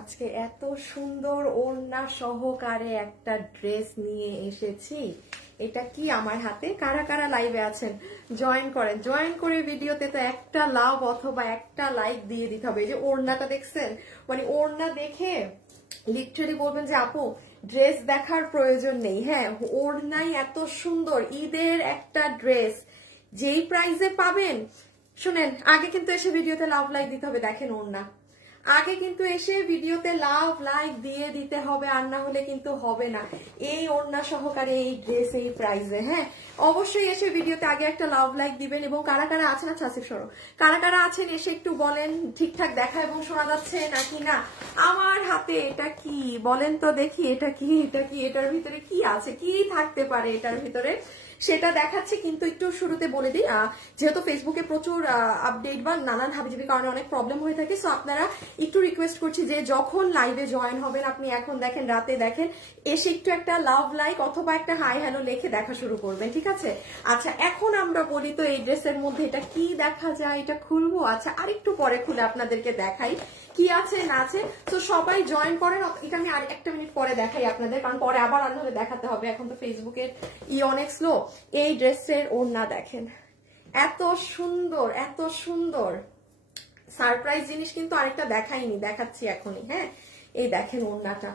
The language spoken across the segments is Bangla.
আজকে এত সুন্দর ওড়না সহকারে একটা ড্রেস নিয়ে এসেছি। এটা কি আমার হাতে? কারা কারা লাইভে আছেন জয়েন করেন, জয়েন করে ভিডিওতে তো একটা লাভ অথবা একটা লাইক দিয়ে দিতে হবে। এই যে ওড়নাটা দেখছেন, মানে ওড়না দেখে লিটারালি বলবেন যে আপু ড্রেস দেখার প্রয়োজন নেই। হ্যাঁ, ওড়নাই এত সুন্দর, ঈদের একটা ড্রেস যেই প্রাইসে পাবেন। শুনেন, আগে কিন্তু এসে ভিডিওতে লাভ লাইক দিতে হবে। দেখেন ওড়না, আগে কিন্তু এসে ভিডিওতে লাভ লাইক দিয়ে দিতে হবে, আর না হলে কিন্তু হবে না। এই ওড়না সহকারে এই ড্রেস এই প্রাইসে, হ্যাঁ অবশ্যই এসে ভিডিওতে আগে একটা লাভ লাইক দিবেন। এবং কারা কারা আছেন, আচ্ছা আসিফ সরো, কারা কারা আছেন এসে একটু বলেন ঠিকঠাক দেখা এবং শোনা যাচ্ছে নাকি না। আমার হাতে এটা কি বলেন তো দেখি, এটা কি, এটা কি, এটার ভিতরে কি আছে, কি থাকতে পারে এটার ভিতরে সেটা দেখাচ্ছে। কিন্তু একটু শুরুতে বলে দিই, যেহেতু ফেসবুকে প্রচুর আপডেট বা নানান হাবিজাবির কারণে অনেক প্রবলেম হয়ে থাকে, সো আপনারা একটু রিকোয়েস্ট করছি যে যখন লাইভে জয়েন হবেন, আপনি এখন দেখেন রাতে দেখেন, এসে একটু একটা লাভ লাইক অথবা একটা হাই হ্যালো লিখে দেখা শুরু করবেন, ঠিক আছে? আচ্ছা এখন আমরা বলি তো এই ড্রেসের মধ্যে এটা কি দেখা যায়, এটা খুলবো। আচ্ছা আরেকটু পরে খুলে আপনাদেরকে দেখাই কি আছে না আছে। তো সবাই জয়েন করেন, এটা আমি আর একটা মিনিট পরে দেখাই আপনাদের, কারণ পরে আবার আনলে দেখাতে হবে। এখন তো ফেসবুকের অনেক স্লো। এই ড্রেসের ওড়না দেখেন, এত সুন্দর, এত সুন্দর। সারপ্রাইজ জিনিস কিন্তু আরেকটা দেখাইনি, দেখাচ্ছি এখনই। হ্যাঁ এই দেখেন ওড়নাটা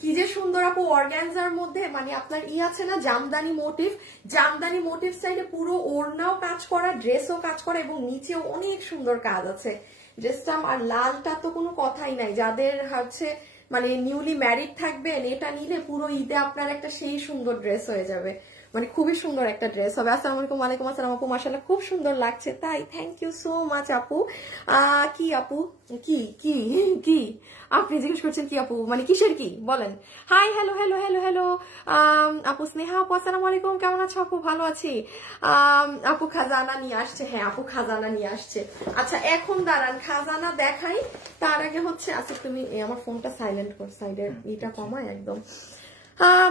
কি যে সুন্দর আপু, অর্গানজার মধ্যে, মানে আপনার আছে না জামদানি মোটিভ, জামদানি মোটিভ সাইডে পুরো ওড়নাও কাজ করা, ড্রেসও কাজ করা এবং নিচেও অনেক সুন্দর কাজ আছে ড্রেসটা। আর লালটা তো কোনো কথাই নাই, যাদের হচ্ছে মানে নিউলি ম্যারিড থাকবেন, এটা নিলে পুরো ঈদে আপনার একটা সেই সুন্দর ড্রেস হয়ে যাবে, মানে খুবই সুন্দর একটা ড্রেস হবে। আসসালামু আলাইকুম। ওয়ালাইকুম আসসালাম আপু, মাশাআল্লাহ খুব সুন্দর লাগছে। তাই থ্যাংক ইউ সো মাচ আপু। কি আপু, কি কি কি আপনি জিজ্ঞেস করছেন কি আপু, মানে কিসের কি বলেন? Hi hello hello hello hello আপু স্নেহা আপু, আসসালামু আলাইকুম, কেমন আছো আপু? ভালো আছি। আপু খাজানা নিয়ে আসছে, হ্যাঁ আপু খাজানা নিয়ে আসছে। আচ্ছা এখন দাঁড়ান খাজানা দেখাই, তার আগে হচ্ছে আচ্ছা তুমি আমার ফোনটা সাইলেন্ট কর, সাইডের এটা কমায় একদম।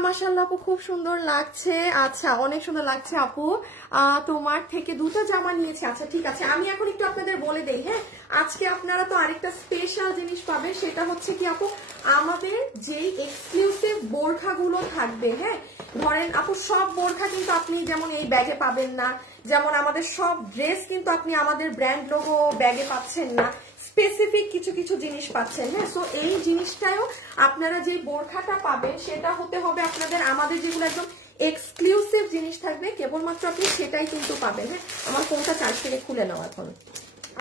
মাশাআল্লাহ আপু খুব সুন্দর লাগছে। আচ্ছা অনেক সুন্দর লাগছে আপু, তোমার থেকে দুটো জামা নিয়েছি। আচ্ছা ঠিক আছে, আমি এখন একটু আপনাদের বলে দেই। হ্যাঁ আজকে আপনারা তো আরেকটা স্পেশাল জিনিস পাবেন, সেটা হচ্ছে কি আপু, আমাদের যেই এক্সক্লুসিভ বোরখাগুলো থাকবে। হ্যাঁ ধরেন আপু সব বোরখা কিন্তু আপনি যেমন এই ব্যাগে পাবেন না, যেমন আমাদের সব ড্রেস কিন্তু আপনি আমাদের ব্র্যান্ড লোগো ব্যাগে পাচ্ছেন না, স্পেসিফিক কিছু কিছু জিনিস পাচ্ছেন। হ্যাঁ সো এই জিনিসটাও আপনারা যে বোরখাটা পাবেন সেটা হতে হবে আপনাদের, আমাদের যেগুলো একদম এক্সক্লুসিভ জিনিস থাকবে কেবলমাত্র আপনি সেটাই কিন্তু পাবেন। হ্যাঁ আমার ফোনটা চার্জ থেকে খুলে নাও এখন,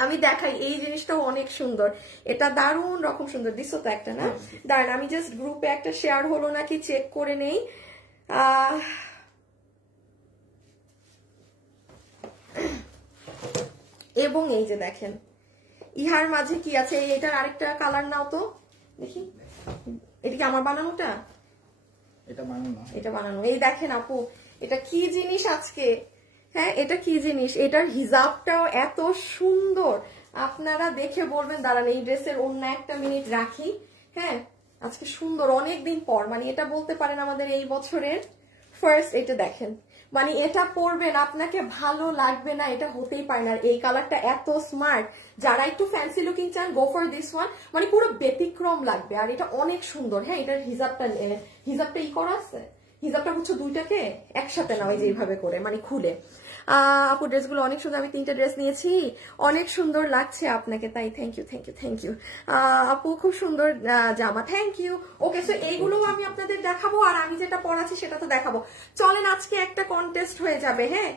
আমি দেখাই। এই জিনিসটাও অনেক সুন্দর, এটা দারুণ রকম সুন্দর দিছো তো একটা, না দাঁড়ান আমি জাস্ট গ্রুপে একটা শেয়ার হলো নাকি চেক করে নেই। এবং এই যে দেখেন ইহার মাঝে কি আছে, এটার আরেকটা কালার নাও তো দেখি, এটা কি আমার বানানোটা? এটা বানানো, এটা বানানো। এই দেখেন আপু এটা কি জিনিস আজকে, হ্যাঁ এটা কি জিনিস, এটার হিজাবটাও এত সুন্দর, আপনারা দেখে বলবেন। দাঁড়ান এই ড্রেসের অন্য একটা মিনিট রাখি। হ্যাঁ আজকে সুন্দর অনেকদিন পর, মানে এটা বলতে পারেন আমাদের এই বছরের ফার্স্ট। এটা দেখেন, মানে এটা পরবেন আপনাকে ভালো লাগবে না, এটা হতেই পারে না। এই কালারটা এত স্মার্ট, যারা একটু ফ্যান্সি লুকিং চান গো ফর দিস ওয়ান, মানে পুরো ব্যতিক্রম লাগবে। আর এটা অনেক সুন্দর। হ্যাঁ এটার হিজাবটা করা আছে, হিজাবটা হচ্ছে দুইটাকে একসাথে না, ওই যে এইভাবে করে মানে খুলে। আপু ড্রেসগুলো অনেক সুন্দর, আমি 3টে ড্রেস নিয়েছি, অনেক সুন্দর লাগছে আপনাকে। তাই thank you thank you thank you আপু, খুব সুন্দর জামা, থ্যাংক ইউ। ওকে সো এইগুলো আমি আপনাদের দেখাবো, আর আমি যেটা পরাচ্ছি সেটা তো দেখাবো। চলেন আজকে একটা কন্টেস্ট হয়ে যাবে। হ্যাঁ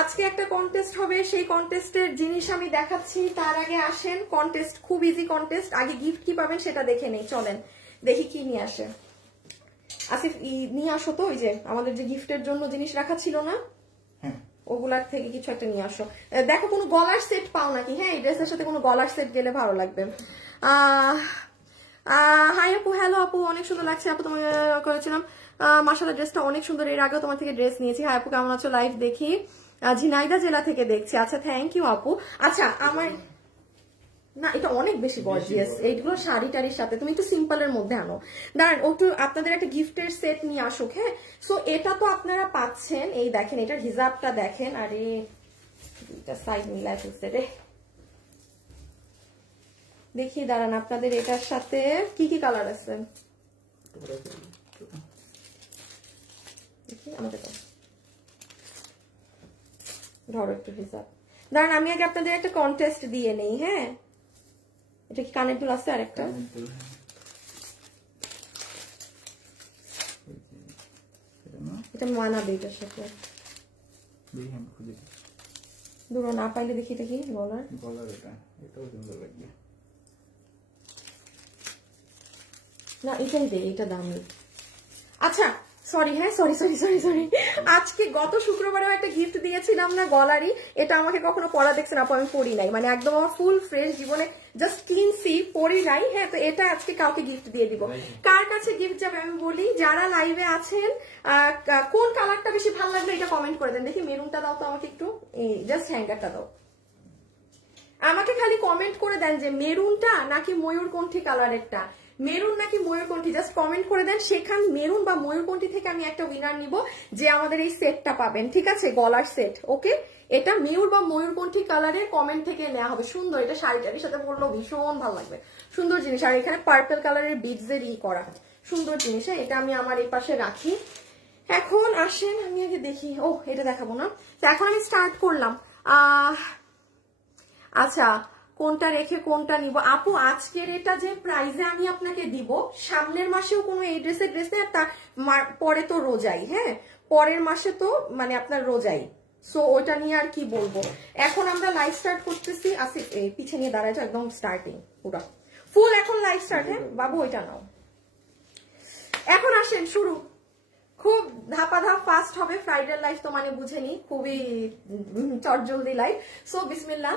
আজকে একটা কন্টেস্ট হবে, সেই কন্টেস্টের জিনিস আমি দেখাচ্ছি। তার আগে আসেন, কন্টেস্ট খুব ইজি কন্টেস্ট, আগে গিফট কি পাবেন সেটা দেখে নেই। চলেন দেখি কি নিয়ে আসে। আসিফ নিয়ে আসো তো, ওই যে আমাদের যে গিফটের জন্য জিনিস রাখা ছিল না, ওগুলার থেকে কিছু একটা নিয়ে আসো। দেখো কোনো গলার সেট পাও নাকি। হ্যাঁ এই ড্রেসের সাথে কোনো গলার সেট গেলে ভালো লাগবে। হাই আপু, হ্যালো আপু, অনেক সুন্দর লাগছে আপু, তোমাকে করেছিলাম মাশাআল্লাহ ড্রেসটা অনেক সুন্দর, এর আগেও তোমার থেকে ড্রেস নিয়েছি। হাই আপু কেমন আছো? লাইভ দেখি, ঝিনাইদহ জেলা থেকে দেখছি। আচ্ছা থ্যাংক ইউ আপু। আচ্ছা আমার না এটা অনেক বেশি গর্জিয়াস, এইগুলো শাড়ি টাড়ির সাথে তুমি একটু সিম্পলের মধ্যে আনো। দাঁড়ান ও একটু আপনাদের একটা গিফটের সেট নিয়ে আসুক। হ্যাঁ সো এটা তো আপনারা পাচ্ছেন, এই দেখেন এটার হিজাবটা দেখেন, আরে দুইটা সাইড মিলাই ফেলছে রে। দেখি দাঁড়ান আপনাদের এটার সাথে কি কি কালার আছে দেখি আমাদের ধরো একটু হিসাব দাঁড়ান আমি আগে আপনাদের একটা কন্টেস্ট দিয়ে নেই হ্যাঁ এটা কি কানের দুল আছে আরেকটা এটা মানাবে এটার সাথে দুটো না পাইলে দেখি এটা কি গলার এটাও সুন্দর লাগবে না এটাই দে এটা দামি আচ্ছা সরি হ্যাঁ সরি সরি সরি সরি আজকে গত শুক্রবারেও একটা গিফট দিয়েছিলাম না গলারই এটা আমাকে কখনো পরা দেখছেন আপু আমি পরি নাই মানে একদম আমার ফুল ফ্রেশ জীবনে জাস্ট কিনছি পরি নাই হ্যাঁ তো এটা আজকে কাউকে গিফট দিয়ে দিব কার কাছে গিফট যাবে আমি বলি যারা লাইভে আছেন কোন কালারটা বেশি ভালো লাগবে এটা কমেন্ট করে দেন দেখি মেরুনটা দাও তো আমাকে একটু জাস্ট হ্যাঙ্গারটা দাও আমাকে খালি কমেন্ট করে দেন যে মেরুনটা নাকি ময়ূরকণ্ঠী কালারেরটা মেরুন নাকি ময়ূরকণ্ঠী জাস্ট কমেন্ট করে দেন সেখান মেরুন বা ময়ূরকণ্ঠী থেকে আমি একটা উইনার নিব যে আমাদের এই সেটটা পাবেন ঠিক আছে গলার সেট ওকে এটা ময়ূর বা ময়ূরকণ্ঠী কালারের কমেন্ট থেকে নেওয়া হবে সুন্দর এটা শাড়িটার সাথে পরলেও ভীষণ ভালো লাগবে সুন্দর জিনিস আর এখানে পার্পল কালারের বিডসের করা সুন্দর জিনিস এটা আমি আমার এই পাশে রাখি এখন আসেন আমি আগে দেখি ও এটা দেখাবো না তো এখন আমি স্টার্ট করলাম আচ্ছা কোনটা রেখে কোনটা নিব আপু আজকের এটা যে প্রাইজে আমি আপনাকে দিব সামনের মাসেও কোনো এই ড্রেসের ড্রেস নেই তার পরে তো রোজাই হ্যাঁ পরের মাসে তো মানে আপনার রোজাই সো ওইটা নিয়ে আর কি বলবো এখন আমরা লাইভ স্টার্ট করতেছি আসি পিছে নিয়ে দাঁড়াইছো একদম স্টার্টিং পুরো ফুল এখন লাইভ স্টার্ট হ্যাঁ বাবু ওইটা নাও এখন আসেন শুরু খুব ধাপাধাপ ফাস্ট হবে ফ্রাইডে লাইভ তো মানে বুঝেনি খুবই চটজলদি লাইভ সো বিসমিল্লাহ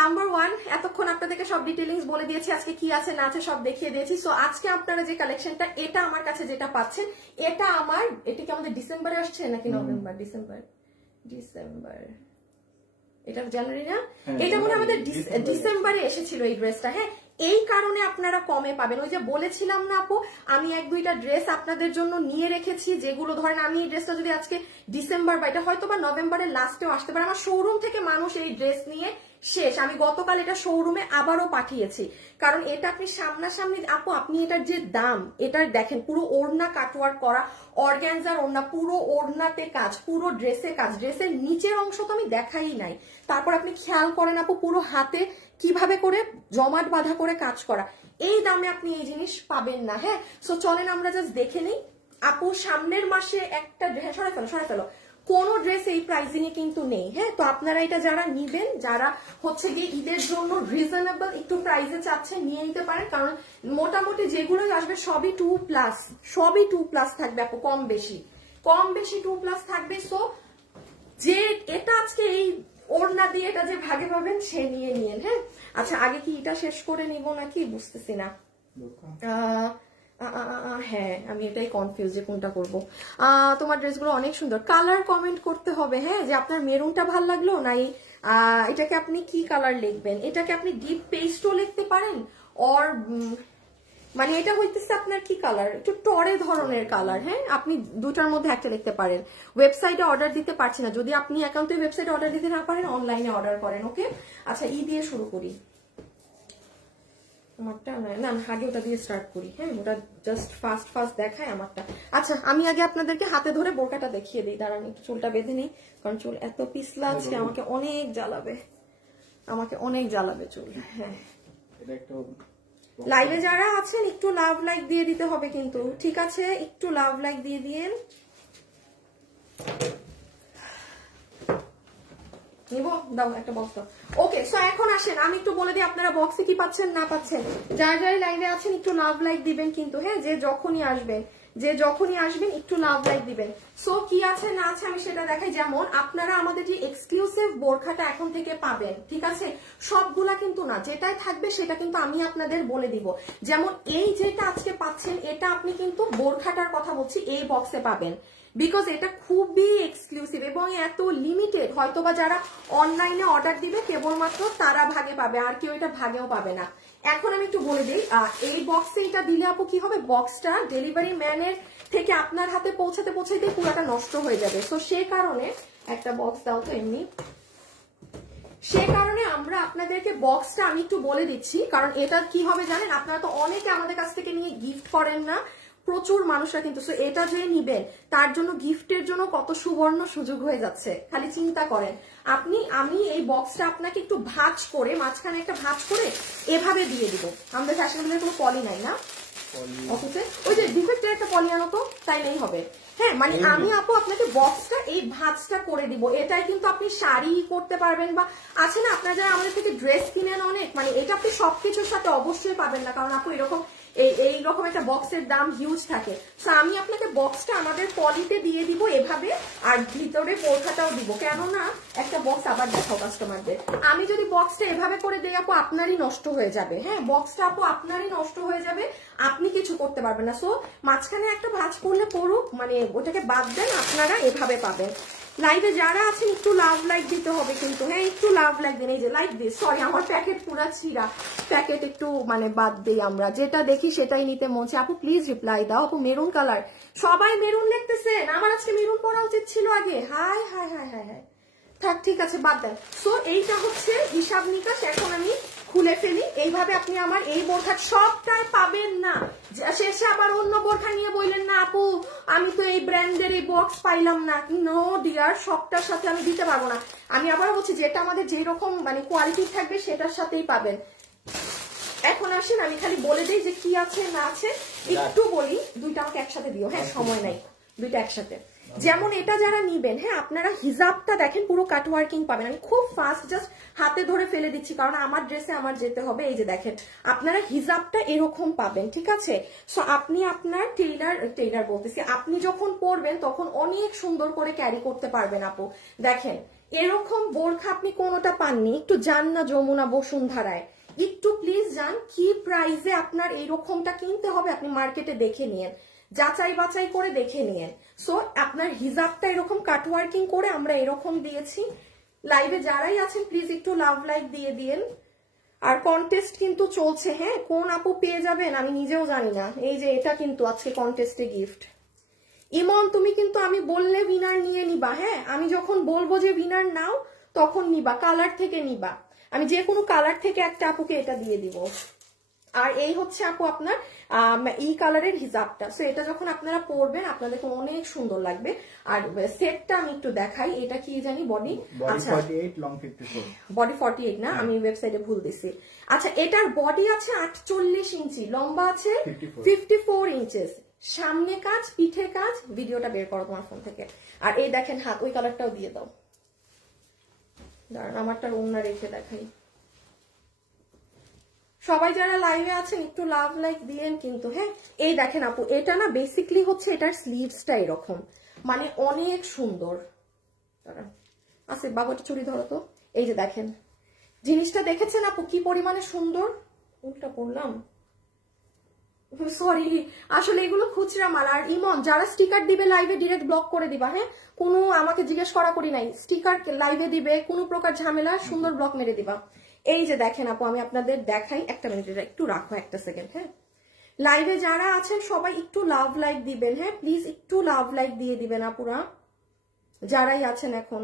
নাম্বার 1 এতক্ষণ আপনাদেরকে সব ডিটেইলিংস বলে দিয়েছি আজকে কি আছে না আছে সব দেখিয়ে দিয়েছি সো আজকে আপনারা যে কালেকশনটা এটা আমার কাছে যেটা পাচ্ছেন এটা আমার এটা কি আমাদের ডিসেম্বরে আসছে নাকি নভেম্বর ডিসেম্বর এটা জানুয়ারি না এটা মনে আমাদের ডিসেম্বরে এসেছিল এই ড্রেসটা হ্যাঁ এই কারণে আপনারা কমে পাবেন ওই যে বলেছিলাম না আপু আমি এক দুইটা ড্রেস আপনাদের জন্য নিয়ে রেখেছি যেগুলো ধরেন আমি এই ড্রেসটা যদি আজকে ডিসেম্বর বা এটা হয়তো বা নভেম্বরের লাস্টেও আসতে পারে আমার শোরুম থেকে মানুষ এই ড্রেস নিয়ে শেষ আমি গতকাল এটা শোরুমে আবারও পাঠিয়েছি কারণ এটা আপনি সামনাসামনি আপু আপনি এটার যে দাম এটা দেখেন পুরো ওড়না কাটওয়ার্ক করা অর্গানজার ওড়না পুরো ওড়নাতে কাজ পুরো ড্রেসে কাজ ড্রেসের নিচের অংশ তো আমি দেখাই নাই তারপর আপনি খেয়াল করেন আপু পুরো হাতে কিভাবে করে জমাট বাঁধা করে কাজ করা এই দামে আপনি এই জিনিস পাবেন না হ্যাঁ সো চলেন আমরা জাস্ট দেখে নিই আপু সামনের মাসে একটা ড্রেস সরাই ফেলো কোন ড্রেস এই প্রাইজিং এ কিন্তু নেই হ্যাঁ তো আপনারা এটা যারা নিবেন যারা হচ্ছে গিয়ে ঈদের জন্য রিজনেবল একটু প্রাইসে চাচ্ছেন নিয়ে নিতে পারেন কারণ মোটামুটি যেগুলোই আসবে সবই 2+ থাকবে আপু কম বেশি 2+ থাকবে সো যে এটা আজকে এই ওড়না দিয়ে এটা যে ভাগে পাবেন সে নিয়ে নিয়েন হ্যাঁ আচ্ছা আগে কি এটা শেষ করে নিব নাকি বুঝতেছি না হ্যাঁ আমি এটাই কনফিউজ যে কোনটা করবো তোমার ড্রেসগুলো অনেক সুন্দর কালার কমেন্ট করতে হবে হ্যাঁ যে আপনার মেরুনটা ভালো লাগলো নাই এটাকে আপনি কি কালার লিখবেন এটাকে আপনি ডিপ পেস্টও লিখতে পারেন অর মানে এটা হইতেছে আপনার কি কালার একটু টরে ধরনের কালার হ্যাঁ আপনি দুটার মধ্যে একটা লিখতে পারেন ওয়েবসাইটে অর্ডার দিতে পারছি না যদি আপনি অ্যাকাউন্টে ওয়েবসাইটে অর্ডার দিতে না পারেন অনলাইনে অর্ডার করেন ওকে আচ্ছা দিয়ে শুরু করি আমারটা না আগে ওটা দিয়ে স্টার্ট করি হ্যাঁ ওটা জাস্ট ফাস্ট দেখায় আমারটা আচ্ছা আমি আগে আপনাদেরকে হাতে ধরে বোরকাটা দেখিয়ে দিই দাঁড়ান একটু চুলটা বেঁধে নিই কারণ চুল এত পিছলা আছে আমাকে অনেক জ্বালাবে চুল হ্যাঁ লাইভে যারা আছেন একটু লাভ লাইক দিয়ে দিতে হবে কিন্তু ঠিক আছে একটু লাভ লাইক দিয়ে দিয়েন নিবো দাও একটা বক্স দাও ওকে সো এখন আসেন আমি একটু বলে দিই আপনারা বক্সে কি পাচ্ছেন না পাচ্ছেন যারা যারা লাইভে আছেন একটু লাভ লাইক দিবেন কিন্তু হ্যাঁ যে যখনই আসবেন একটু লাভ লাইক দিবেন সো কি আছে না আছে আমি সেটা দেখাই যেমন আপনারা আমাদের যে এক্সক্লুসিভ বোরখাটা এখন থেকে পাবেন ঠিক আছে সবগুলা কিন্তু না যেটাই থাকবে সেটা কিন্তু আমি আপনাদের বলে দিব যেমন এই যেটা আজকে পাচ্ছেন এটা আপনি কিন্তু বোরখাটার কথা বলছি এই বক্সে পাবেন বিকজ এটা খুবই এক্সক্লুসিভ এবং এত লিমিটেড হয়তোবা যারা অনলাইনে অর্ডার দিবে কেবলমাত্র তারা ভাগে পাবে আর কেউ এটা ভাগেও পাবে না এখন আমি একটু বলে দিই এই বক্সে এটা দিলে আপু কি হবে বক্সটা ডেলিভারি ম্যানের থেকে আপনার হাতে পৌঁছাতে পুরোটা নষ্ট হয়ে যাবে তো সেই কারণে একটা বক্স দাও তো এমনি সে কারণে আমরা আপনাদেরকে বক্সটা আমি একটু বলে দিচ্ছি, কারণ এটা কি হবে জানেন, আপনারা তো অনেকে আমাদের কাছ থেকে নিয়ে গিফট করেন না, প্রচুর মানুষরা কিন্তু। সো এটা যে নিবেন তার জন্য গিফটের জন্য কত সুবর্ণ সুযোগ হয়ে যাচ্ছে, খালি চিন্তা করেন আপনি। আমি এই বক্সটা আপনাকে একটু ভাঁজ করে, মাঝখানে একটা ভাঁজ করে এভাবে দিয়ে দিব। আমাদের ফ্যাশনেবলের কোনো পলি নাই না অফিসে, ওই যে ডিফেক্টের একটা পলি আনো তো, তাই নেই হবে। হ্যাঁ মানে আমি আপু আপনাকে বক্সটা এই ভাঁজটা করে দিব। এটাই কিন্তু আপনি শাড়ি করতে পারবেন, বা আছে না আপনারা যারা আমাদের থেকে ড্রেস কিনেন অনেক, মানে এটা আপনি সবকিছুর সাথে অবশ্যই পাবেন না, কারণ আপু এরকম এইরকম একটা বক্সের দাম হিউজ থাকে। তো আমি আপনাকে বক্সটা আমাদের পলিতে দিয়ে দিব এভাবে, আর ভিতরে বোরখাটাও দিব। কেননা একটা বক্স আবার দেখাও কাস্টমারদের, আমি যদি বক্সটা এভাবে করে দেই আপু আপনারই নষ্ট হয়ে যাবে। হ্যাঁ বক্সটা আপু আপনারই নষ্ট হয়ে যাবে, আপনি কিছু করতে পারবেন না। সো মাঝখানে একটা ভাঁজ করলে পড়ুক, মানে ওটাকে বাদ দেন, আপনারা এভাবে পাবেন। লাইভে যারা আছেন একটু লাভ লাইক দিতে হবে কিন্তু, হ্যাঁ একটু লাভ লাইক দিন। এই যে লাইক দিস, সরি আমার প্যাকেট পুরা ছিঁড়া, প্যাকেট একটু মানে বাদ দিই, আমরা যেটা দেখি সেটাই নিতে মন চায়। আপু প্লিজ রিপ্লাই দাও। আপু মেরুন কালার, সবাই মেরুন লিখতেছেন, আমার আজকে মেরুন পরা উচিত ছিল আগে। High high high high high, থাক ঠিক আছে বাদ দেন। সো এইটা হচ্ছে হিসাব নিকাশ, এখন আমি খুলে ফেলি। এইভাবে আপনি আমার এই বোরখা সবটাই পাবেন না, শেষে আবার অন্য বোরখা নিয়ে বললেন না আপু আমি তো এই ব্র্যান্ডের এই বক্স পাইলাম না। নো ডিয়ার, সবটার সাথে আমি দিতে পারবো না। আমি আবার বলছি যেটা আমাদের যেই রকম মানে কোয়ালিটি থাকবে সেটার সাথেই পাবেন। এখন আসেন আমি খালি বলে দিই যে কি আছে না আছে, একটু বলি। দুইটা আমাকে একসাথে দিও, হ্যাঁ সময় নাই, দুইটা একসাথে। যেমন এটা যারা নিবেন, হ্যাঁ আপনারা হিজাবটা দেখেন পুরো কাট ওয়ার্কিং পাবেন। আমি খুব ফাস্ট জাস্ট হাতে ধরে ফেলে দিচ্ছি, কারণ আমার ড্রেসে আমার যেতে হবে। এই যে দেখেন আপনারা হিজাবটা এরকম পাবেন, ঠিক আছে। সো আপনি আপনার টেইলার বলতেছি, আপনি যখন পরবেন তখন অনেক সুন্দর করে ক্যারি করতে পারবেন আপু। দেখেন এরকম বোরখা আপনি কোনোটা পাননি, একটু যান না যমুনা বসুন্ধরায়, একটু প্লিজ যান। কি প্রাইসে আপনার এইরকমটা কিনতে হবে আপনি মার্কেটে দেখে নিয়েন, যাচাই বাছাই করে দেখে নিয়েন। সো আপনার হিজাবটা এরকম কাট ওয়ার্কিং করে আমরা এরকম দিয়েছি। লাইভে যারাই আছেন প্লিজ একটু লাভ লাইক দিয়ে দিয়েন। আর কন্টেস্ট কিন্তু চলছে, হ্যাঁ কোন আপু পেয়ে যাবেন আমি নিজেও জানি না। এই যে এটা কিন্তু আজকে কন্টেস্টে গিফট। ইমন তুমি কিন্তু আমি বললে উইনার নিয়ে নিবা, হ্যাঁ আমি যখন বলবো যে উইনার নাও তখন নিবা, কালার থেকে নিবা। আমি যে কোনো কালার থেকে একটা আপুকে এটা দিয়ে দিব। আর এই হচ্ছে আপু আপনার এই কালারের হিজাবটা। সো এটা যখন আপনারা পরবেন আপনাদেরকে অনেক সুন্দর লাগবে। আর সেটটা আমি একটু দেখাই, এটা কি জানি বডি, আচ্ছা 48 লং 54, বডি 48 না, আমি ওয়েবসাইটে ভুল দিছি। আচ্ছা এটার বডি আছে 48 ইঞ্চি, লম্বা আছে 54 ইঞ্চেস, সামনে কাজ পিঠে কাজ। ভিডিওটা বের করো তোমার ফোন থেকে। আর এই দেখেন হাত, ওই কালারটাও দিয়ে দাও, দাঁড়ান আমারটার ওড়না রেখে দেখাই। সবাই যারা লাইভে আছেন একটু লাভ লাইক দিয়েন কিন্তু, হ্যাঁ এই দেখেন আপু এটা না বেসিকলি হচ্ছে এটার স্লিভসটা এরকম, মানে অনেক সুন্দর। আচ্ছা বাবু একটা চুড়ি ধরো তো। এই যে দেখেন জিনিসটা দেখেছেন আপু কি পরিমাণে সুন্দর। উল্টা পড়লাম, সরি আসলে এগুলো খুচরা মাল। আর ইমন যারা স্টিকার দিবে লাইভে ডিরেক্ট ব্লক করে দিবা, হ্যাঁ কোনো আমাকে জিজ্ঞেস করা করি নাই। স্টিকার লাইভে দিবে কোনো প্রকার ঝামেলা, সুন্দর ব্লক মেরে দিবা। এই যে দেখেন আপু আমি আপনাদের দেখাই, একটা মিনিট একটু রাখো, একটা সেকেন্ড। হ্যাঁ লাইভে যারা আছেন সবাই একটু লাভ লাইক দিবেন, হ্যাঁ প্লিজ একটু লাভ লাইক দিয়ে দিবেন আপুরা যারাই আছেন এখন।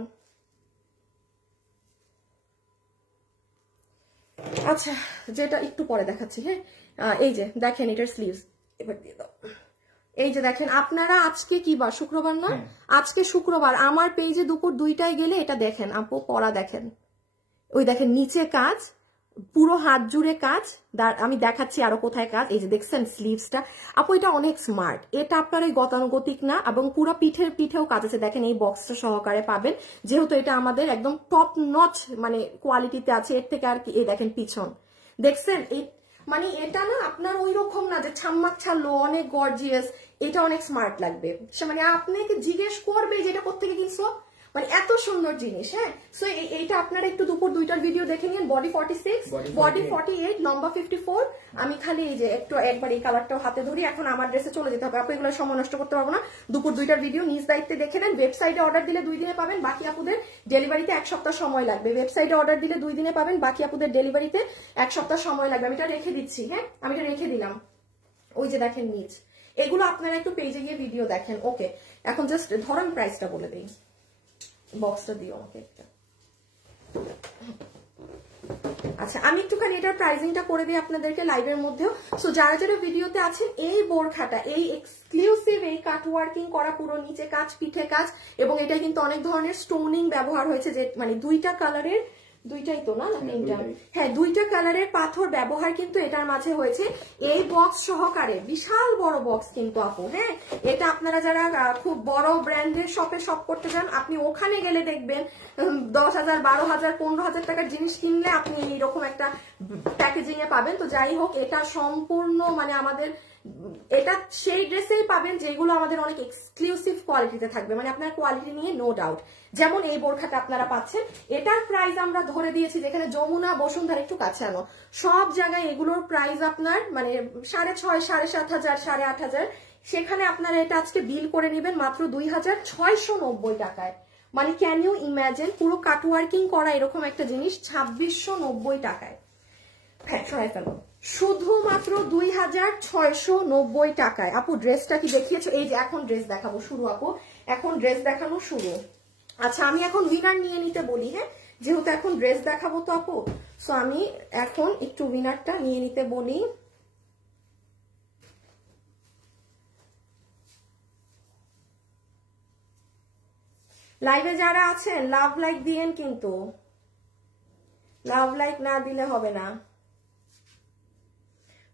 আচ্ছা যেটা একটু পরে দেখাচ্ছি, হ্যাঁ এই যে দেখেন এটার স্লিভস এবার দিয়ে দাও। এই যে দেখেন আপনারা আজকে কি বার, শুক্রবার না, আজকে শুক্রবার। আমার পেজে দুপুর 2টায় গেলে এটা দেখেন আপু পরা দেখেন, ওই দেখেন নিচে কাজ পুরো হাত জুড়ে কাজ। আমি দেখাচ্ছি আরো কোথায় কাজ। এই যে দেখছেন স্লিভসটা আপু, এটা অনেক স্মার্ট। এটা আপনার ওই গতানুগতিক না, এবং পুরো পিঠেও কাজ আছে। দেখেন এই বক্সটা সহকারে পাবেন, যেহেতু এটা আমাদের একদম টপ নচ মানে কোয়ালিটিতে আছে। এর থেকে আর কি, এই দেখেন পিছন দেখছেন, এই মানে এটা না আপনার ওই রকম না যে ছাম্মাক ছাড়লো, অনেক গর্জিয়াস। এটা অনেক স্মার্ট লাগবে, সে মানে আপনাকে জিজ্ঞেস করবে যে এটা কোত্থেকে কিনছো, মানে এত সুন্দর জিনিস। হ্যাঁ সো এইটা আপনারা একটু দুপুর 2টার ভিডিও দেখে নিন। বডি 46, বডি 48, লম্বা 54। আমি খালি এই যে একবার এই কালারটাও হাতে ধরি। এখন আমার ড্রেসে চলে যেতে হবে আপু, এগুলো সময় নষ্ট করতে পারবো না। দুপুর 2টার ভিডিও নিজ দায়িত্বে দেখে নেন। ওয়েবসাইটে অর্ডার দিলে 2 দিনে পাবেন, বাকি আপুদের ডেলিভারিতে 1 সপ্তাহ সময় লাগবে। ওয়েবসাইটে অর্ডার দিলে 2 দিনে পাবেন, বাকি আপুদের ডেলিভারিতে 1 সপ্তাহ সময় লাগবে। আমি এটা রেখে দিচ্ছি, হ্যাঁ আমি এটা রেখে দিলাম। ওই যে দেখেন নিচ, এগুলো আপনারা একটু পেজে গিয়ে ভিডিও দেখেন। ওকে এখন জাস্ট ধরেন প্রাইসটা বলে দিই, বক্সটা দিও আমাকে একটা। আচ্ছা, আমি একটুখানি এটার প্রাইসিংটা করে দিই আপনাদেরকে লাইভের মধ্যেও। সো যারা যারা ভিডিওতে আছেন, এই বোরখাটা, এই এক্সক্লুসিভ এই কাট ওয়ার্কিং করা, পুরো নিচে কাজ পিঠে কাজ, এবং এটা কিন্তু অনেক ধরনের স্টোনিং ব্যবহার হয়েছে, যে মানে দুইটা কালারের, দুইটাই তো না তিনটা, হ্যাঁ দুইটা কালারের পাথর ব্যবহার কিন্তু এটার মাঝে হয়েছে। এই বক্স সহকারে বিশাল বড় বক্স কিন্তু আপু, হ্যাঁ এটা আপনারা যারা খুব বড় ব্র্যান্ডের শপে শপ করতে যান, আপনি ওখানে গেলে দেখবেন 10,000, 12,000, 15,000 টাকার জিনিস কিনলে আপনি এইরকম একটা প্যাকেজিং এ পাবেন। তো যাই হোক, এটা সম্পূর্ণ মানে আমাদের এটা সেই ড্রেসেই পাবেন যেগুলো আমাদের অনেক এক্সক্লুসিভ কোয়ালিটিতে থাকবে, মানে আপনার কোয়ালিটি নিয়ে নো ডাউট। যেমন এই বোরখাটা আপনারা পাচ্ছেন, এটার প্রাইস আমরা ধরে দিয়েছি, যেখানে যমুনা, বসুন্ধরা, একটু কাছে আনো, সব জায়গায় এগুলোর প্রাইস আপনার মানে 6,500, 7,500, 8,500। সেখানে আপনারা এটা আজকে বিল করে নেবেন মাত্র 2,690 টাকায়। মানে ক্যান ইউ ইমাজিন, পুরো কাটওয়ার্কিং করা এরকম একটা জিনিস 2,690 টাকায়। হ্যাঁ সরাই ফেলো, শুধুমাত্র 2,690 টাকায়। আপু ড্রেসটা কি দেখিয়েছো? এই যে এখন ড্রেস দেখাবো শুরু আপু, এখন ড্রেস দেখানো শুরু। আচ্ছা, আমি এখন উইনার নিয়ে নিতে বলি, হ্যাঁ যেহেতু এখন ড্রেস দেখাবো তো আপু, সো আমি এখন একটু উইনারটা নিয়ে নিতে বলি। লাইভে যারা আছেন লাভ লাইক দিয়েন, কিন্তু লাভ লাইক না দিলে হবে না।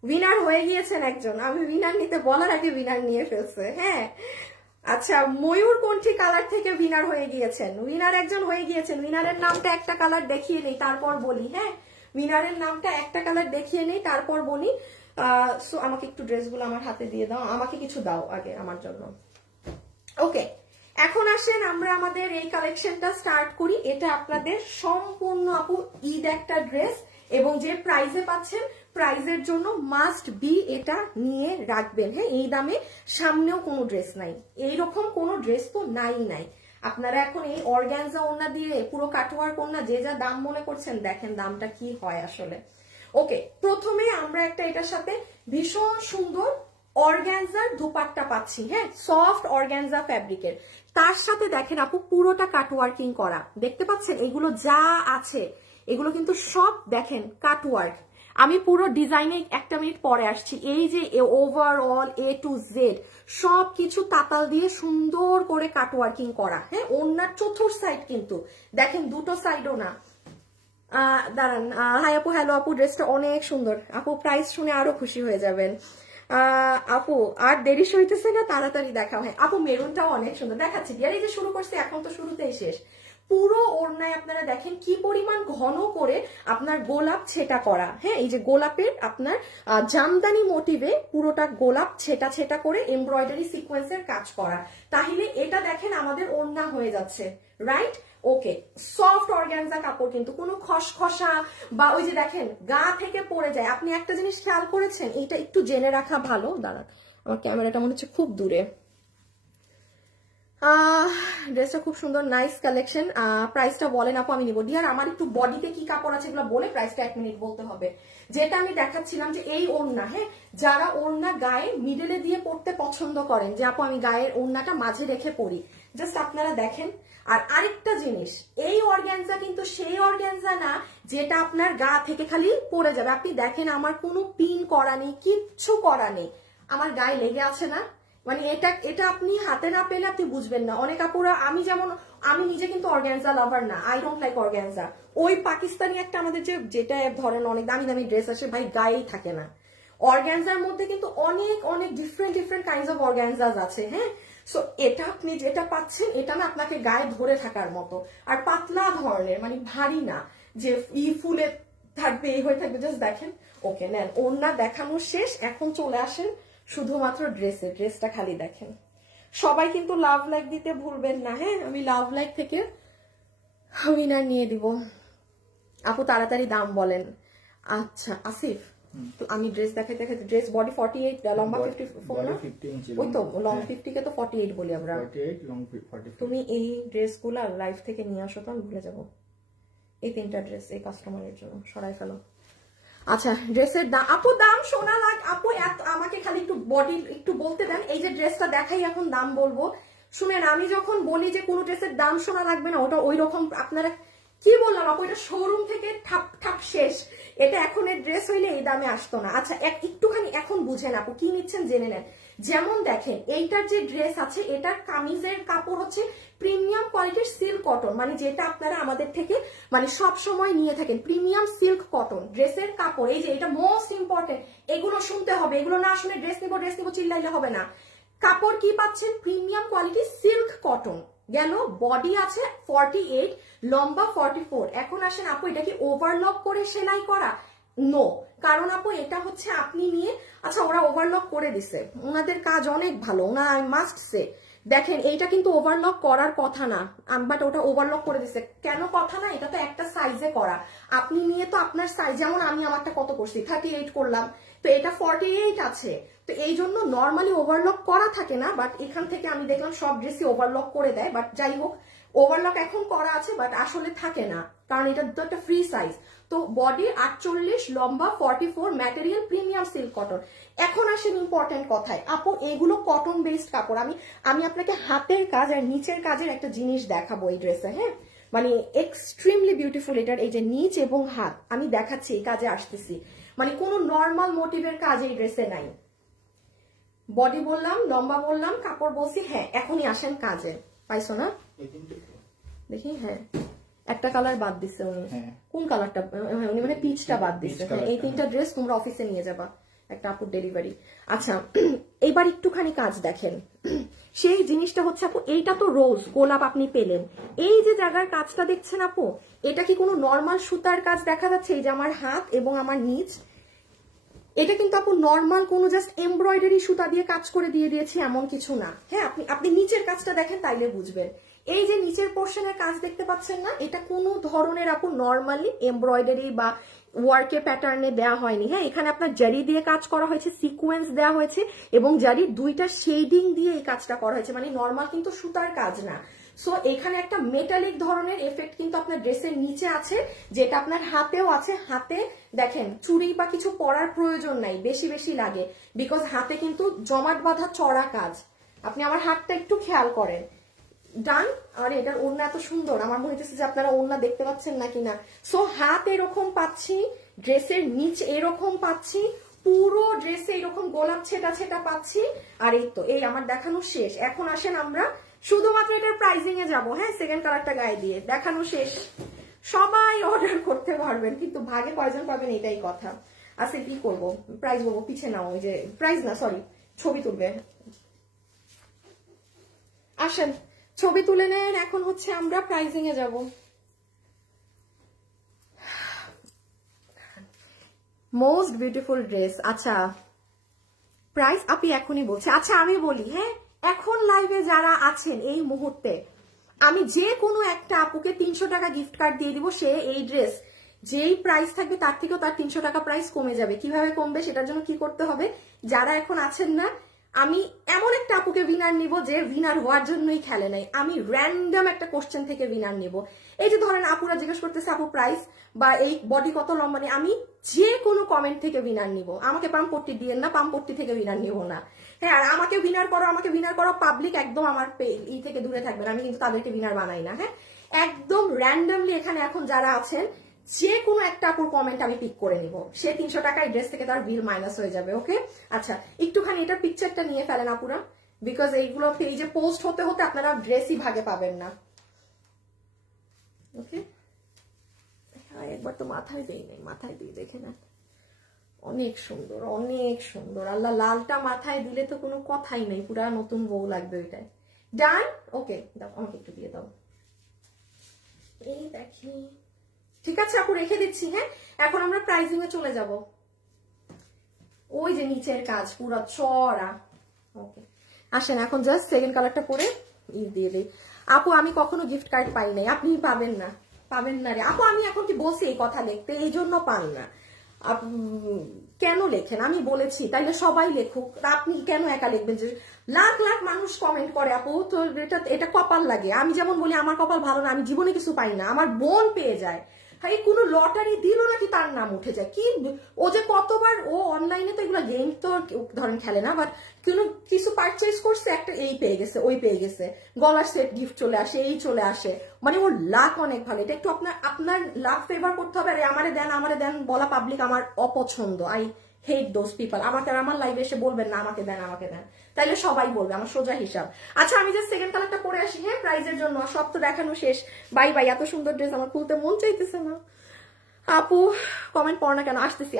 উইনার হয়ে গিয়েছেন একজন, আমি উইনার নিতে বলার আগে উইনার নিয়ে ফেলছে, হ্যাঁ আচ্ছা ময়ূরকণ্ঠী কালার থেকে উইনার হয়ে গিয়েছেন, উইনার একজন হয়ে গিয়েছেন। উইনারের নামটা একটা কালার দেখিয়ে নেই তারপর বলি, হ্যাঁ উইনারের নামটা একটা কালার দেখিয়ে নেই তারপর বলি। সো আমাকে একটু ড্রেসগুলো আমার হাতে দিয়ে দাও, আমাকে কিছু দাও আগে আমার জন্য। ওকে, এখন আসেন আমরা আমাদের এই কালেকশনটা স্টার্ট করি। এটা আপনাদের সম্পূর্ণ আপু ঈদ একটা ড্রেস, এবং যে প্রাইসে পাচ্ছেন প্রাইজের জন্য মাস্ট বি এটা নিয়ে রাখবেন, হ্যাঁ এই দামে সামনেও কোনো ড্রেস নাই, এইরকম কোনো ড্রেস তো নাই। আপনারা এখন এই অর্গানজা ওড়না দিয়ে পুরো কাটওয়ার্ক ওড়না যে যা দাম মনে করছেন, দেখেন দামটা কি হয় আসলে। ওকে, প্রথমে আমরা একটা এটার সাথে ভীষণ সুন্দর অর্গানজার দুপাট্টা পাচ্ছি, হ্যাঁ সফট অর্গানজা ফ্যাব্রিকের, তার সাথে দেখেন আপু পুরোটা কাটওয়ার্কিং করা, দেখতে পাচ্ছেন এগুলো যা আছে এগুলো কিন্তু সব দেখেন কাটওয়ার্ক। আমি পুরো ডিজাইনে একটা মিনিট পরে আসছি। এই যে ওভারঅল A to Z সবকিছু তাতাল দিয়ে সুন্দর করে কাটওয়ার্কিং করা, হ্যাঁ ওড়নার চতুর্থ সাইড কিন্তু দেখেন, দুটো সাইডও না। দাঁড়ান, হাই আপু, হ্যালো আপু, ড্রেসটা অনেক সুন্দর আপু, প্রাইস শুনে আরো খুশি হয়ে যাবেন। আপু আর দেরি হইতেছে না, তাড়াতাড়ি দেখাও। হ্যাঁ আপু মেরুনটাও অনেক সুন্দর দেখাচ্ছি, এই যে শুরু করছে এখন তো শুরুতেই শেষ। পুরো ওড়নায় আপনারা দেখেন কি পরিমাণ ঘন করে আপনার গোলাপ ছেটা করা, হ্যাঁ এই যে গোলাপের আপনার জামদানি মোটিভে পুরোটা গোলাপ ছেটা ছেটা করে এমব্রয়ডারি সিকোয়েন্সের কাজ করা, তাহলে এটা দেখেন আমাদের ওড়না হয়ে যাচ্ছে, রাইট। ওকে, সফট অর্গানজা কাপড়, কিন্তু কোনো খসখসা বা ওই যে দেখেন গা থেকে পড়ে যায়। আপনি একটা জিনিস খেয়াল করেছেন, এইটা একটু জেনে রাখা ভালো, দাঁড়ান আমার ক্যামেরাটা মনে হচ্ছে খুব দূরে। ড্রেসটা খুব সুন্দর, নাইস কালেকশন। প্রাইসটা বলেন আপু, আমি নিব। ডিয়ার আমার একটু বডিতে কি কাপড় আছে এগুলো বলে প্রাইসটা 1 মিনিট বলতে হবে। যেটা আমি দেখাচ্ছিলাম যে এই ওড়না, হ্যাঁ যারা ওড়না গায়ে মিডলে দিয়ে পড়তে পছন্দ করেন, যে আপু আমি গায়ের ওড়নাটা মাঝে রেখে পড়ি, জাস্ট আপনারা দেখেন। আর আরেকটা জিনিস, এই অর্গানজা কিন্তু সেই অর্গানজা না যেটা আপনার গা থেকে খালি পড়ে যাবে। আপনি দেখেন আমার কোনো পিন করা নেই, কিচ্ছু করা নেই, আমার গায়ে লেগে আছে না, মানে এটা আপনি হাতে না পেলে আপনি বুঝবেন না। অনেক আপুরা, আমি নিজে কিন্তু অর্গানজা লাভার না, আই ডোন্ট লাইক অর্গানজা। ওই পাকিস্তানি একটা আমাদের যেটা ধরেন অনেক দামি দামি ড্রেস আসে ভাই, গায়েই থাকে না। অর্গানজার মধ্যে কিন্তু অনেক ডিফারেন্ট কাইন্ডস অফ অর্গানজাস আছে, হ্যাঁ। সো এটা আপনি যেটা পাচ্ছেন এটা না আপনাকে গায়ে ধরে থাকার মতো, আর পাতলা ধরনের, মানে ভারী না যে ফুলে থাকবে এই হয়ে থাকবে, জাস্ট দেখেন। ওকে নেন, ওড়না দেখানো শেষ, এখন চলে আসেন শুধুমাত্র ড্রেসটা খালি দেখেন। সবাই কিন্তু লাভ লাইক দিতে ভুলবেন না, হ্যাঁ আমি লাভ লাইক থেকে উইনার নিয়ে দিব। আপু তাড়াতাড়ি দাম বলেন। আচ্ছা আসিফ, আমি ড্রেস দেখাই ড্রেস বডি 48, লম্বা 54 না, ওই তো লং 50 কে তো 48 বলি আমরা। তুমি এই ড্রেসগুলা লাইভ থেকে নিয়ে আসো তো, আমি ভুলে যাবো। এই 3টা ড্রেস এই কাস্টমারের জন্য সরাই ফেলো। আচ্ছা ড্রেসের দাম, আপু দাম শোনা লাগ, আপু আমাকে খালি একটু বডি একটু বলতে দেন। এই যে ড্রেসটা দেখাই এখন দাম বলবো, শুনেন আমি যখন বলি যে কোনো ড্রেসের দাম শোনা লাগবে না, ওটা ওই রকম আপনারা কি বললাম আপু, এটা শোরুম থেকে ঠাপ ঠাপ শেষ। এটা এখন এর ড্রেস হইলে এই দামে আসতো না। আচ্ছা একটুখানি এখন বুঝেন আপু, কি নিচ্ছেন জেনে নেন। যেমন দেখেন এইটার যে ড্রেস আছে, এটার কামিজের কাপড় হচ্ছে প্রিমিয়াম কোয়ালিটির সিল্ক কটন, মানে যেটা আপনারা আমাদের থেকে মানে সব সময় নিয়ে থাকেন, প্রিমিয়াম সিল্ক কটন ড্রেসের কাপড়। এই যে এটা মোস্ট ইম্পর্টেন্ট, এগুলো শুনতে হবে, এগুলো না শুনে ড্রেস নিবো চিল্লাইলে হবে না। কাপড় কি পাচ্ছেন? প্রিমিয়াম কোয়ালিটি সিল্ক কটন গেল। বডি আছে 48, লম্বা 44। এখন আসেন আপু, এটা কি ওভারলক করে সেলাই করা? নো, কারণ আপু এটা হচ্ছে আপনি নিয়ে, আচ্ছা ওরা ওভারলক করে দিছে, ওনাদের কাজ অনেক ভালো, ওনা আই মাস্ট সে। দেখেন এইটা কিন্তু ওভারলক করার কথা না, বাট ওটা ওভারলক করে দিছে। কেন কথা না? এটা তো একটা সাইজে করা, আপনি নিয়ে তো আপনার সাইজ, যেমন আমি আমারটা কত করছি 38 করলাম, তো এটা 48 আছে, তো এই জন্য নর্মালি ওভারলক করা থাকে না, বাট এখান থেকে আমি দেখলাম সব ড্রেসই ওভারলক করে দেয়। বাট যাই হোক, ওভারলক এখন করা আছে বাট আসলে থাকে না, কারণ এটা তো একটা ফ্রি সাইজ। তো বডি 48, লম্বা 44, ম্যাটেরিয়াল প্রিমিয়াম সিল্ক কটন। এখন আসেন ইম্পর্টেন্ট কথায়, আপু এগুলো কটন বেসড কাপড়। আমি আপনাকে হাতের কাজ আর নিচের কাজের একটা জিনিস দেখাবো এই ড্রেসে, হ্যাঁ, মানে এক্সট্রিমলি বিউটিফুল। এটার এই যে নিচ এবং হাত আমি দেখাচ্ছি, এই কাজে আসতেছি, মানে কোনো নর্মাল মোটিভের কাজ এই ড্রেসে নাই। বডি বললাম, লম্বা বললাম, কাপড় বলছি, হ্যাঁ এখনই আসেন কাজে। পাইছো না? দেখি, হ্যাঁ একটা কালার বাদ দিচ্ছে উনি, কোন কালারটা? উনি মানে পিচটা বাদ দিচ্ছে। এই তিনটা ড্রেস তোমরা অফিসে নিয়ে যাবা, একটা আপুর ডেলিভারি। আচ্ছা এইবার একটুখানি কাজ দেখেন, সেই জিনিসটা হচ্ছে আপু, এইটা তো রোজ গোলাপ আপনি পেলেন, এই যে জায়গার কাজটা দেখছেন আপু, এটা কি কোনো নর্মাল সুতার কাজ দেখা যাচ্ছে? এই যে আমার হাত এবং আমার নিচ, এটা কিন্তু আপু নর্মাল কোনো জাস্ট এমব্রয়ডারি সুতা দিয়ে কাজ করে দিয়ে দিয়েছি এমন কিছু না। হ্যাঁ, আপনি নিচের কাজটা দেখেন তাইলে বুঝবেন। এই যে নিচের পোর্শনের কাজ দেখতে পাচ্ছেন না, এটা কোনো ধরনের আপু নর্মালি এমব্রয়ডারি বা ওয়ার্কের প্যাটার্নে দেওয়া হয়নি। হ্যাঁ, এখানে আপনার জারি দিয়ে কাজ করা হয়েছে, সিকোয়েন্স দেওয়া হয়েছে এবং জারির দুইটা শেডিং দিয়ে এই কাজটা করা হয়েছে, মানে নর্মাল কিন্তু সুতার কাজ না। সো এখানে একটা মেটালিক ধরনের এফেক্ট কিন্তু আপনার ড্রেসের নিচে আছে, যেটা আপনার হাতেও আছে। হাতে দেখেন চুড়ি বা কিছু পরার প্রয়োজন নাই, বেশি বেশি লাগে, বিকজ হাতে কিন্তু জমাট বাঁধা চড়া কাজ। আপনি আমার হাতটা একটু খেয়াল করেন, ডান। আর এটার ওড়না এত সুন্দর, আমার মনে হচ্ছে যে আপনারা ওড়না দেখতে পাচ্ছেন নাকি না। সো হাত এরকম পাচ্ছি, ড্রেসের নিচ এরকম পাচ্ছি, পুরো ড্রেসে এরকম গোলাপ ছেটা ছেটা পাচ্ছি। আর এই তো এই আমার দেখানো শেষ। এখন আসেন আমরা শুধুমাত্র এটার প্রাইজিং এ যাবো। হ্যাঁ, সেকেন্ড কালারটা গায়ে দিয়ে দেখানো শেষ। সবাই অর্ডার করতে পারবেন, কিন্তু ভাগে কয়জন পাবেন এটাই কথা। আচ্ছা কি করবো, প্রাইস বলবো, পিছে নাও, ওই যে প্রাইস না সরি, ছবি তুলবে, আসেন ছবি তুলে নেন। এখন হচ্ছে আমরা প্রাইজিং এ যাব। Most beautiful dress. আচ্ছা প্রাইস আপনি এখনই বলছে। আচ্ছা আমি বলি, হ্যাঁ এখন লাইভে যারা আছেন এই মুহূর্তে, আমি যে কোনো একটা আপুকে 300 টাকা গিফট কার্ড দিয়ে দিব। সে এই ড্রেস যেই প্রাইস থাকবে তার থেকেও তার 300 টাকা প্রাইস কমে যাবে। কিভাবে কমবে সেটার জন্য কি করতে হবে, যারা এখন আছেন না, আমি এমন একটা আপুকে উইনার নিব যে উইনার হওয়ার জন্যই খেলে নাই। আমি র্যান্ডম একটা কোশ্চেন থেকে উইনার নিব। এই যে ধরেন আপুরা জিজ্ঞেস করতেছে আপু প্রাইস বা এই বডি কত লম্বা, নেই, আমি যে কোনো কমেন্ট থেকে উইনার নিব। আমাকে পাম্পট্টি দিয়েন না, পাম্পট্টি থেকে উইনার নিব না। হ্যাঁ, আর আমাকে উইনার করো, পাবলিক একদম আমার ই থেকে দূরে থাকবেন, আমি কিন্তু তাদেরকে উইনার বানাই না। হ্যাঁ, একদম র্যান্ডমলি এখানে এখন যারা আছেন যে কোনো একটা আপুর কমেন্ট আমি পিক করে নিব, সে 300 টাকা এই ড্রেস থেকে তার বিল মাইনাস হয়ে যাবে। ওকে, আচ্ছা একটুখানি এটার পিকচারটা নিয়ে ফেলেন আপুরা, বিকজ এইগুলো পেজে পোস্ট হতে হতে আপনারা ড্রেসই ভাগে পাবেন না। ওকে, একবার তো মাথায় দেই নাই, মাথায় দিয়ে দেখে না, অনেক সুন্দর, অনেক সুন্দর। আল্লাহ, লালটা মাথায় দিলে তো কোনো কথাই নেই, পুরা নতুন বউ লাগবে ওইটাই। ডান, ওকে দাও, আমাকে একটু দিয়ে দাও। এই দেখি, ঠিক আছে আপু রেখে দিচ্ছি। হ্যাঁ, এখন আমরা প্রাইজিং এ চলে যাব। ওই যে নিচের কাজ পুরো চড়া। ওকে, আসেন এখন জাস্ট সেকেন্ড কালারটা পরে দিয়ে দিই। আপু আমি কখনো গিফট কার্ড পাই নাই, আপনি পাবেন না, পাবেন না রে আপু। আমি এখন কি বলছি এই কথা লিখতে, এই জন্য পান না। কেন লেখেন, আমি বলেছি তাইলে সবাই লেখুক, আপনি কেন একা লিখবেন? যে লাখ লাখ মানুষ কমেন্ট করে আপু, তো এটা কপাল লাগে। আমি যেমন বলি আমার কপাল ভালো না, আমি জীবনে কিছু পাই না, আমার বোন পেয়ে যায়। ভাই কোনো লটারি দিল নাকি তার নাম উঠে যায় কি, ও যে কতবার, ও অনলাইনে তো এগুলো গেম তো ধরেন খেলে না, বাট কিছু পারচেজ করছে, একটা এই পেয়ে গেছে, ওই পেয়ে গেছে, গলার সেট গিফট চলে আসে, এই চলে আসে, মানে ওর লাক অনেক ভালো। এটা একটু আপনার লাক ফেভার করতে হবে। আর আমারে দেন বলা পাবলিক আমার অপছন্দ, আই হেট দোজ পিপল। আমার লাইভে এসে বলবেন না আমাকে দেন, তাইলে সবাই বলবে, আমার সোজা হিসাব। আচ্ছা আমি যে সেকেন্ড কালারটা পরে আসি, হ্যাঁ, প্রাইজের জন্য। সব তো দেখানো শেষ। Bye bye. এত সুন্দর ড্রেস আমার খুলতে মন চাইতেছে না। আপু কমেন্ট পড় না কেন? আসতেছি।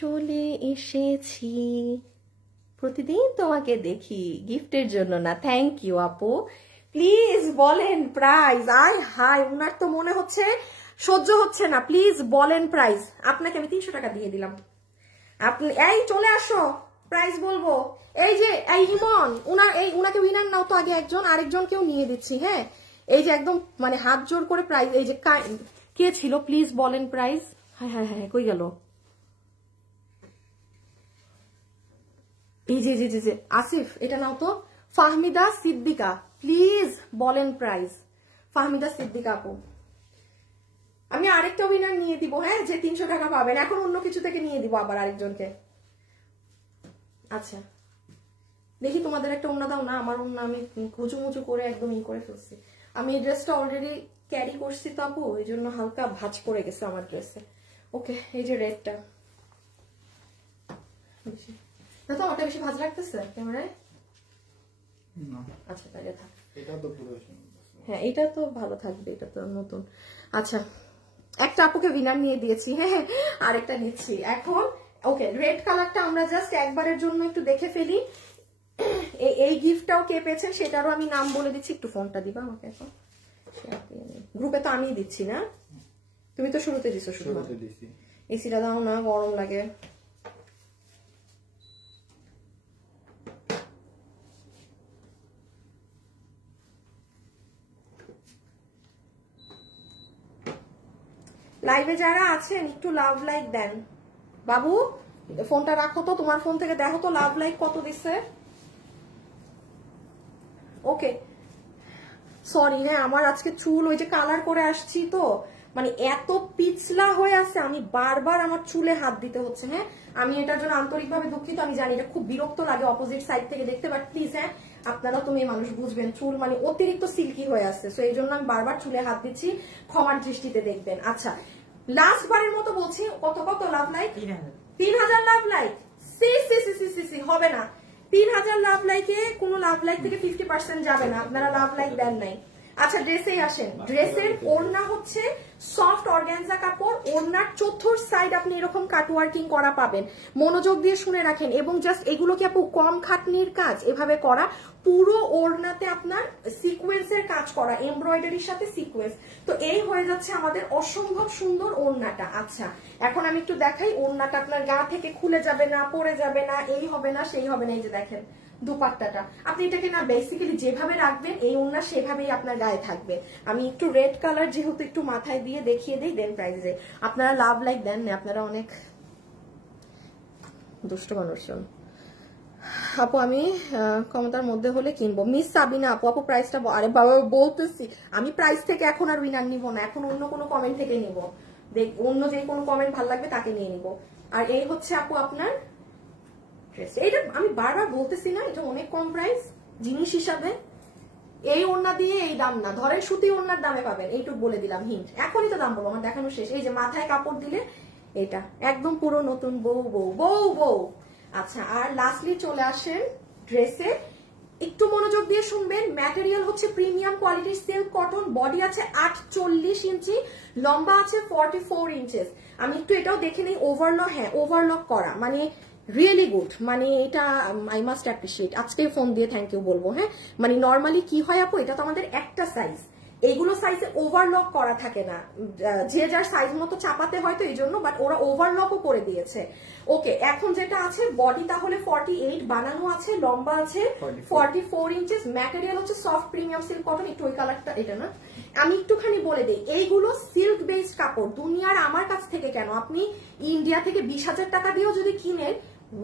চলে এসেছি, প্রতিদিন তোমাকে দেখি, গিফটের জন্য না। থ্যাংক ইউ আপু। প্লিজ বলেন প্রাইস। হাই উনার তো মনে হচ্ছে সহ্য হচ্ছে না। প্লিজ বলেন প্রাইস। আপনাকে আমি 300 টাকা দিয়ে দিলাম। আপনি এই চলে আসো, প্রাইস বলবো। এই যে এই ইমন, উনাকে উইনার নাও তো আগে, আরেকজনকেও নিয়ে দিচ্ছি। হ্যাঁ, এই যে একদম মানে হাত জোর করে প্রাইস। এই যে কে ছিল প্লিজ বলেন প্রাইস। হ্যাঁ কই গেল? এই যে আসিফ, এটা নাও তো। ফাহমিদা সিদ্দিকা, প্লিজ বলেন প্রাইস। ফাহমিদা সিদ্দিকা আপু, আমি আরেকটা উইনার নিয়ে দিব। হ্যাঁ, যে 300 টাকা পাবেন, এখন অন্য কিছু থেকে নিয়ে দিব আবার আরেকজনকে। আচ্ছা দেখি তোমাদের একটা ওড়না দাও না। আমার ওড়না আমি কুচুমুচু করে একদম করে ফেলছি। আমি এই ড্রেসটা অলরেডি ক্যারি করছি তো আপু, এই জন্য হালকা ভাঁজ পড়ে গেছে আমার ড্রেসে। ওকে, এই যে রেডটা, তো আমারটা বেশি ভাঁজ লাগতেছে ক্যামেরায়। আচ্ছা তাহলে থাক, এটা তো পুরো হ্যাঁ, এটা তো ভালো থাকবে, এটা তো নতুন। আচ্ছা, একটা আপুকে উইনার নিয়ে দিয়েছি, হ্যাঁ, আরেকটা নিচ্ছি এখন। ওকে, রেড কালারটা আমরা জাস্ট একবারের জন্য একটু দেখে ফেলি। এই গিফটটাও কে পেয়েছেন সেটারও আমি নাম বলে দিচ্ছি। একটু ফোনটা দিবা আমাকে এখন, গ্রুপে তো আমি দিচ্ছি না, তুমি তো শুরুতে দিছো। শুরুতে দিছি। এসিটা দাও না, গরম লাগে। লাইভে যারা আছেন একটু লাভ লাইক দেন। বাবু ফোনটা রাখো তো, তোমার ফোন থেকে দেখো তো লাভ লাইক কত দিচ্ছে। ওকে, সরি। হ্যাঁ, আমার আজকে চুল ওই যে কালার করে আসছি তো, মানে এত পিছলা হয়ে আছে, আমি বারবার আমার চুলে হাত দিতে হচ্ছে। হ্যাঁ, আমি এটার জন্য আন্তরিকভাবে দুঃখিত। আমি জানি এটা খুব বিরক্ত লাগে অপোজিট সাইড থেকে দেখতে, বাট প্লিজ হ্যাঁ, আপনারা তো মেয়ে মানুষ, বুঝবেন চুল মানে অতিরিক্ত সিল্কি হয়ে আছে, সো এই জন্য আমি বারবার চুলে হাত দিচ্ছি, ক্ষমার দৃষ্টিতে দেখবেন। আচ্ছা, লাস্ট বারের মতো বলছি, কত লাভ লাইক? 3000 love like. সি হবে না। 3000 লাভ লাইকে কোনো লাভ লাইক থেকে 50% যাবে না, আপনারা লাভ লাইক দেন নাই। আচ্ছা, ড্রেসেই আসেন। ড্রেসের ওড়না হচ্ছে সফট অর্গানজা কাপড়, ওড়নার চতুর্থ সাইড আপনি এরকম কাটওয়ার্কিং করা পাবেন। মনোযোগ দিয়ে শুনে রাখেন। এবং জাস্ট এগুলো কি আপু কম খাটনির কাজ, এভাবে করা পুরো ওড়নাতে আপনার সিকোয়েন্সের কাজ করা, এমব্রয়ডারির সাথে সিকোয়েন্স। তো এই হয়ে যাচ্ছে আমাদের অসম্ভব সুন্দর ওড়নাটা। আচ্ছা, এখন আমি একটু দেখাই ওড়নাটা, আপনার গা থেকে খুলে যাবে না, পড়ে যাবে না, এই হবে না, সেই হবে না। এই যে দেখেন দুপাট্টাটা, আপনি এটাকে না বেসিক্যালি যেভাবে রাখবেন এই ওড়না সেভাবেই আপনার গায়ে থাকবে। আমি একটু রেড কালার যেহেতু একটু মাথায় দিয়ে দেখিয়ে দিই, দেন প্রাইজে আপনারা লাভ লাইক দেন না, আপনারা অনেক দুষ্ট মানুষ। আপু আমি ক্ষমতার মধ্যে হলে কিনবো। মিস সাবিনা আপু প্রাইসটা, আরে বাবা বলতেছি, আমি প্রাইস থেকে এখন আর উইনার নিব না, এখন অন্য কোনো কমেন্ট থেকে নিব। অন্য যে কোনো কমেন্ট ভালো লাগবে তাকে নিয়ে নিব। আর এই হচ্ছে আপু আপনার ড্রেস। এটা আমি বারবার বলতেছি না, এটা অনেক কম প্রাইস জিনিস হিসাবে। এই ওড়না দিয়ে এই দাম না, ধরেন সুতি ওড়নার দামে পাবেন, এইটুকু বলে দিলাম হিন্ট। এখনই তো দাম বলবো, আমার দেখানো শেষ। এই যে মাথায় কাপড় দিলে এটা একদম পুরো নতুন বউ। আচ্ছা, আর লাস্টলি চলে আসেন ড্রেসে। একটু মনোযোগ মনোযোগ দিয়ে শুনবেন। ম্যাটেরিয়াল হচ্ছে প্রিমিয়াম কোয়ালিটির সিল্ক কটন, বডি আছে 48 ইঞ্চি, লম্বা আছে 44 ইঞ্চেস। আমি একটু এটাও দেখে নেই, ওভারলক, হ্যাঁ ওভারলক করা, মানে রিয়েলি গুড, মানে এটা আই মাস্ট অ্যাপ্রিসিয়েট। আজকে ফোন দিয়ে থ্যাংক ইউ বলবো। হ্যাঁ মানে নর্মালি কি হয় আপু, এটা তো আমাদের একটা সাইজ, এইগুলো সাইজে ওভারলক করা থাকে না, যে যার সাইজ মতো চাপাতে হয়তো এই জন্য, বাট ওরা ওভারলকও করে দিয়েছে। ওকে, এখন যেটা আছে বডি তাহলে 48 বানানো আছে, লম্বা আছে 44 ইঞ্চেস, ম্যাটেরিয়াল হচ্ছে সফট প্রিমিয়াম সিল্ক কটন। একটু ওই কালারটা, এটা না, আমি একটুখানি বলে দিই, এইগুলো সিল্ক বেসড কাপড়। দুনিয়ার আমার কাছ থেকে কেন, আপনি ইন্ডিয়া থেকে 20,000 টাকা দিয়েও যদি কিনেন,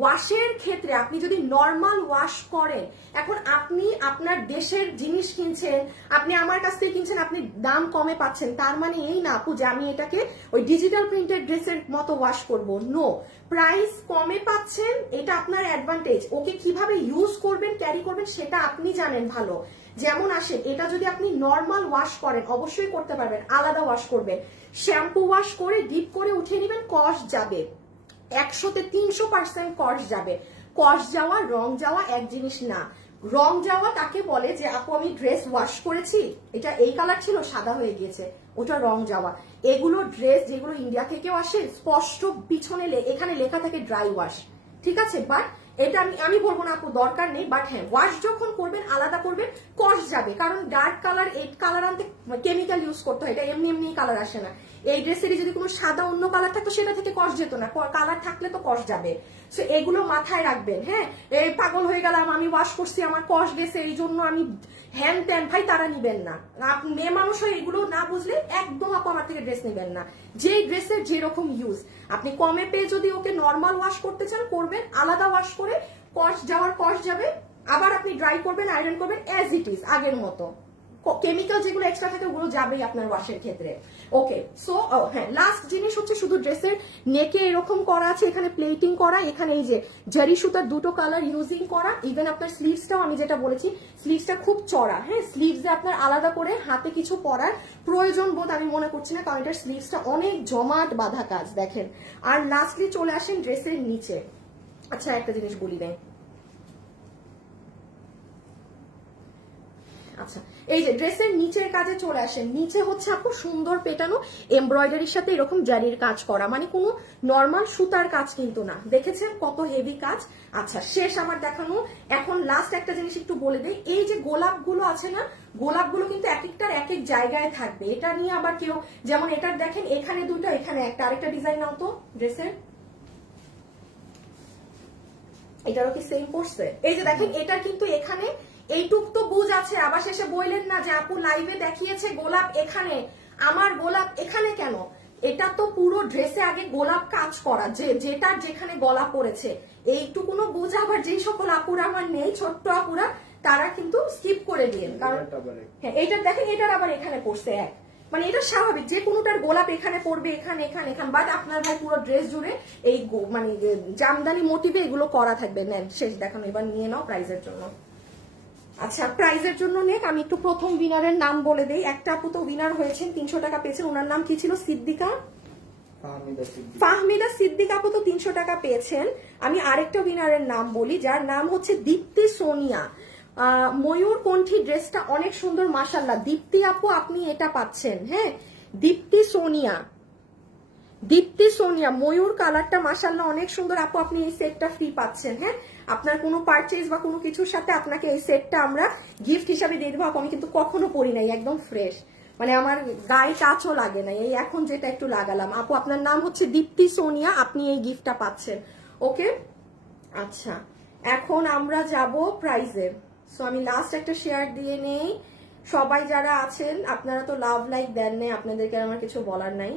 ওয়াশের ক্ষেত্রে আপনি যদি নর্মাল ওয়াশ করেন, এখন আপনি আপনার দেশের জিনিস কিনছেন, আপনি আমার কাছ থেকে কিনছেন, আপনি দাম কমে পাচ্ছেন, তার মানে এই না আপু যে আমি এটাকে ওই ডিজিটাল প্রিন্টেড ড্রেসের মতো ওয়াশ করব। নো, প্রাইস কমে পাচ্ছেন, এটা আপনার অ্যাডভান্টেজ। ওকে কিভাবে ইউজ করবেন, ক্যারি করবেন সেটা আপনি জানেন ভালো। যেমন আসেন, এটা যদি আপনি নর্মাল ওয়াশ করেন, অবশ্যই করতে পারবেন, আলাদা ওয়াশ করবেন, শ্যাম্পু ওয়াশ করে ডিপ করে উঠিয়ে নেবেন, কস্ট যাবে 100তে 300% কস্ট যাবে। কস্ট যাওয়া, রং যাওয়া এক জিনিস না। রং যাওয়া তাকে বলে যে আপু আমি ড্রেস ওয়াশ করেছি, এটা এই কালার ছিল সাদা হয়ে গিয়েছে, ওটা রং যাওয়া। এগুলো ড্রেস যেগুলো ইন্ডিয়া থেকেও আসে, স্পষ্ট পিছনে এখানে লেখা থাকে ড্রাই ওয়াশ, ঠিক আছে, বাট এটা আমি বলবো না আপু দরকার নেই, বাট হ্যাঁ ওয়াশ যখন করবেন আলাদা করবেন, কস্ট যাবে, কারণ ডার্ক কালার এই কালার আনতে কেমিক্যাল ইউজ করতে হয়, এটা এমনি এমনি কালার আসে না। এই ড্রেসেরই যদি কোনো সাদা অন্য কালার থাকতো সেটা থেকে কস্ট যেত না, কালার থাকলে তো কস্ট যাবে। সো এগুলো মাথায় রাখবেন। হ্যাঁ, এই পাগল হয়ে গেলাম আমি ওয়াশ করছি আমার কস্ট গেছে এই জন্য আমি হ্যান ত্যান, ভাই তারা নিবেন না। মেয়ে মানুষ হয়ে এগুলো না বুঝলে একদম আপু আমার থেকে ড্রেস নিবেন না। যে ড্রেসের যেরকম ইউজ, আপনি কমে পেয়ে যদি ওকে নর্মাল ওয়াশ করতে চান করবেন, আলাদা ওয়াশ করে কস্ট যাওয়ার কস্ট যাবে, আবার আপনি ড্রাই করবেন, আয়রন করবেন অ্যাজ ইট ইজ আগের মতো। কেমিক্যাল যেগুলো এক্সট্রা থাকে ওগুলো যাবেই আপনার ওয়াশের ক্ষেত্রে। ওকে, সো হ্যাঁ লাস্ট জিনিস হচ্ছে শুধু ড্রেসের নেকে এরকম করা আছে, এখানে প্লেটিং করা, এখানে এই যে জারি সুতার দুটো কালার ইউজিং করা। ইভেন আপনার স্লিভসটাও আমি যেটা বলেছি, স্লিভসটা খুব চড়া। হ্যাঁ, স্লিভসে আপনার আলাদা করে হাতে কিছু পরার প্রয়োজন বোধ আমি মনে করছি না, কারণ এটার স্লিভসটা অনেক জমাট বাঁধা কাজ দেখেন। আর লাস্টলি চলে আসেন ড্রেসের নিচে। আচ্ছা একটা জিনিস বলি দেয়, আচ্ছা এই যে ড্রেসের নিচের কাজে চলে আসেন, নিচে হচ্ছে আপু সুন্দর পেটানো এমব্রয়ডারির সাথে এরকম জারির কাজ করা, মানে কোনো নর্মাল সুতার কাজ কিন্তু না। দেখেছেন কত হেভি কাজ। আচ্ছা শেষ আমার দেখানো, এখন লাস্ট একটা জিনিস একটু বলে দেই, এই যে গোলাপগুলো আছে না, গোলাপগুলো কিন্তু এক একটার এক এক জায়গায় থাকবে। এটা নিয়ে আবার কেউ, যেমন এটার দেখেন এখানে দুটো, এখানে একটা, আরেকটা ডিজাইন নাও তো ড্রেসের, এটারও কি সেম পড়ছে? এই যে দেখেন এটা কিন্তু এখানে এইটুক তো বুঝ আছে, আবার শেষে বললেন না যে আপু লাইভে দেখিয়েছে গোলাপ এখানে, আমার গোলাপ এখানে কেন? এটা তো পুরো ড্রেসে আগে গোলাপ কাজ করা, যেটার যেখানে গলা পড়েছে এইটুকুনো বুঝ। আবার যেই সকল আপুরা আমার নেই, ছোট্ট আপুরা, তারা কিন্তু স্কিপ করে দিলেন, কারণ হ্যাঁ এইটা দেখেন এটার আবার এখানে পড়ছে এক, মানে এটা স্বাভাবিক যে কোনোটার গোলাপ এখানে পড়বে, এখানে এখানে এখানে, বাট আপনার ভাই পুরো ড্রেস জুড়ে এই মানে জামদানি মোটিভে এগুলো করা থাকবে। নেন শেষ দেখানো, এবার নিয়ে নাও প্রাইজের জন্য। আচ্ছা প্রাইজের জন্য নেক, আমি একটু প্রথম উইনারের নাম বলে দেই। একটা আপু তো উইনার হয়েছেন, 300 টাকা পেয়েছেন, ওনার নাম কি ছিল? সিদ্দিকা, ফাহমিদা সিদ্দিক আপু তো 300 টাকা পেয়েছেন। আমি আরেকটা উইনারের নাম বলি, যার নাম হচ্ছে দীপ্তি সোনিয়া। ময়ূর কণ্ঠী ড্রেসটা অনেক সুন্দর মাশাআল্লাহ। দীপ্তি আপু আপনি এটা পাচ্ছেন, হ্যাঁ দীপ্তি সোনিয়া, দীপ্তি সোনিয়া ময়ূর কালারটা মাশাআল্লাহ অনেক সুন্দর আপু, আপনি এই সেটটা ফ্রি পাচ্ছেন। হ্যাঁ, আপনার কোনো পারচেজ বা কোনো কিছুর সাথে আপনাকে এই সেটটা আমরা গিফট হিসাবে দিয়ে দেবো। আমি কিন্তু কখনো পরি নাই, একদম ফ্রেশ, মানে আমার গায়ে টাচও লাগে না, এই এখন যেটা একটু লাগালাম। আপু আপনার নাম হচ্ছে দীপ্তি সোনিয়া, আপনি এই গিফটটা পাচ্ছেন। ওকে আচ্ছা এখন আমরা যাব প্রাইজে। সো আমি লাস্ট একটা শেয়ার দিয়ে নেই। সবাই যারা আছেন আপনারা তো লাভ লাইক দেন নাই, আপনাদেরকে আমার কিছু বলার নাই।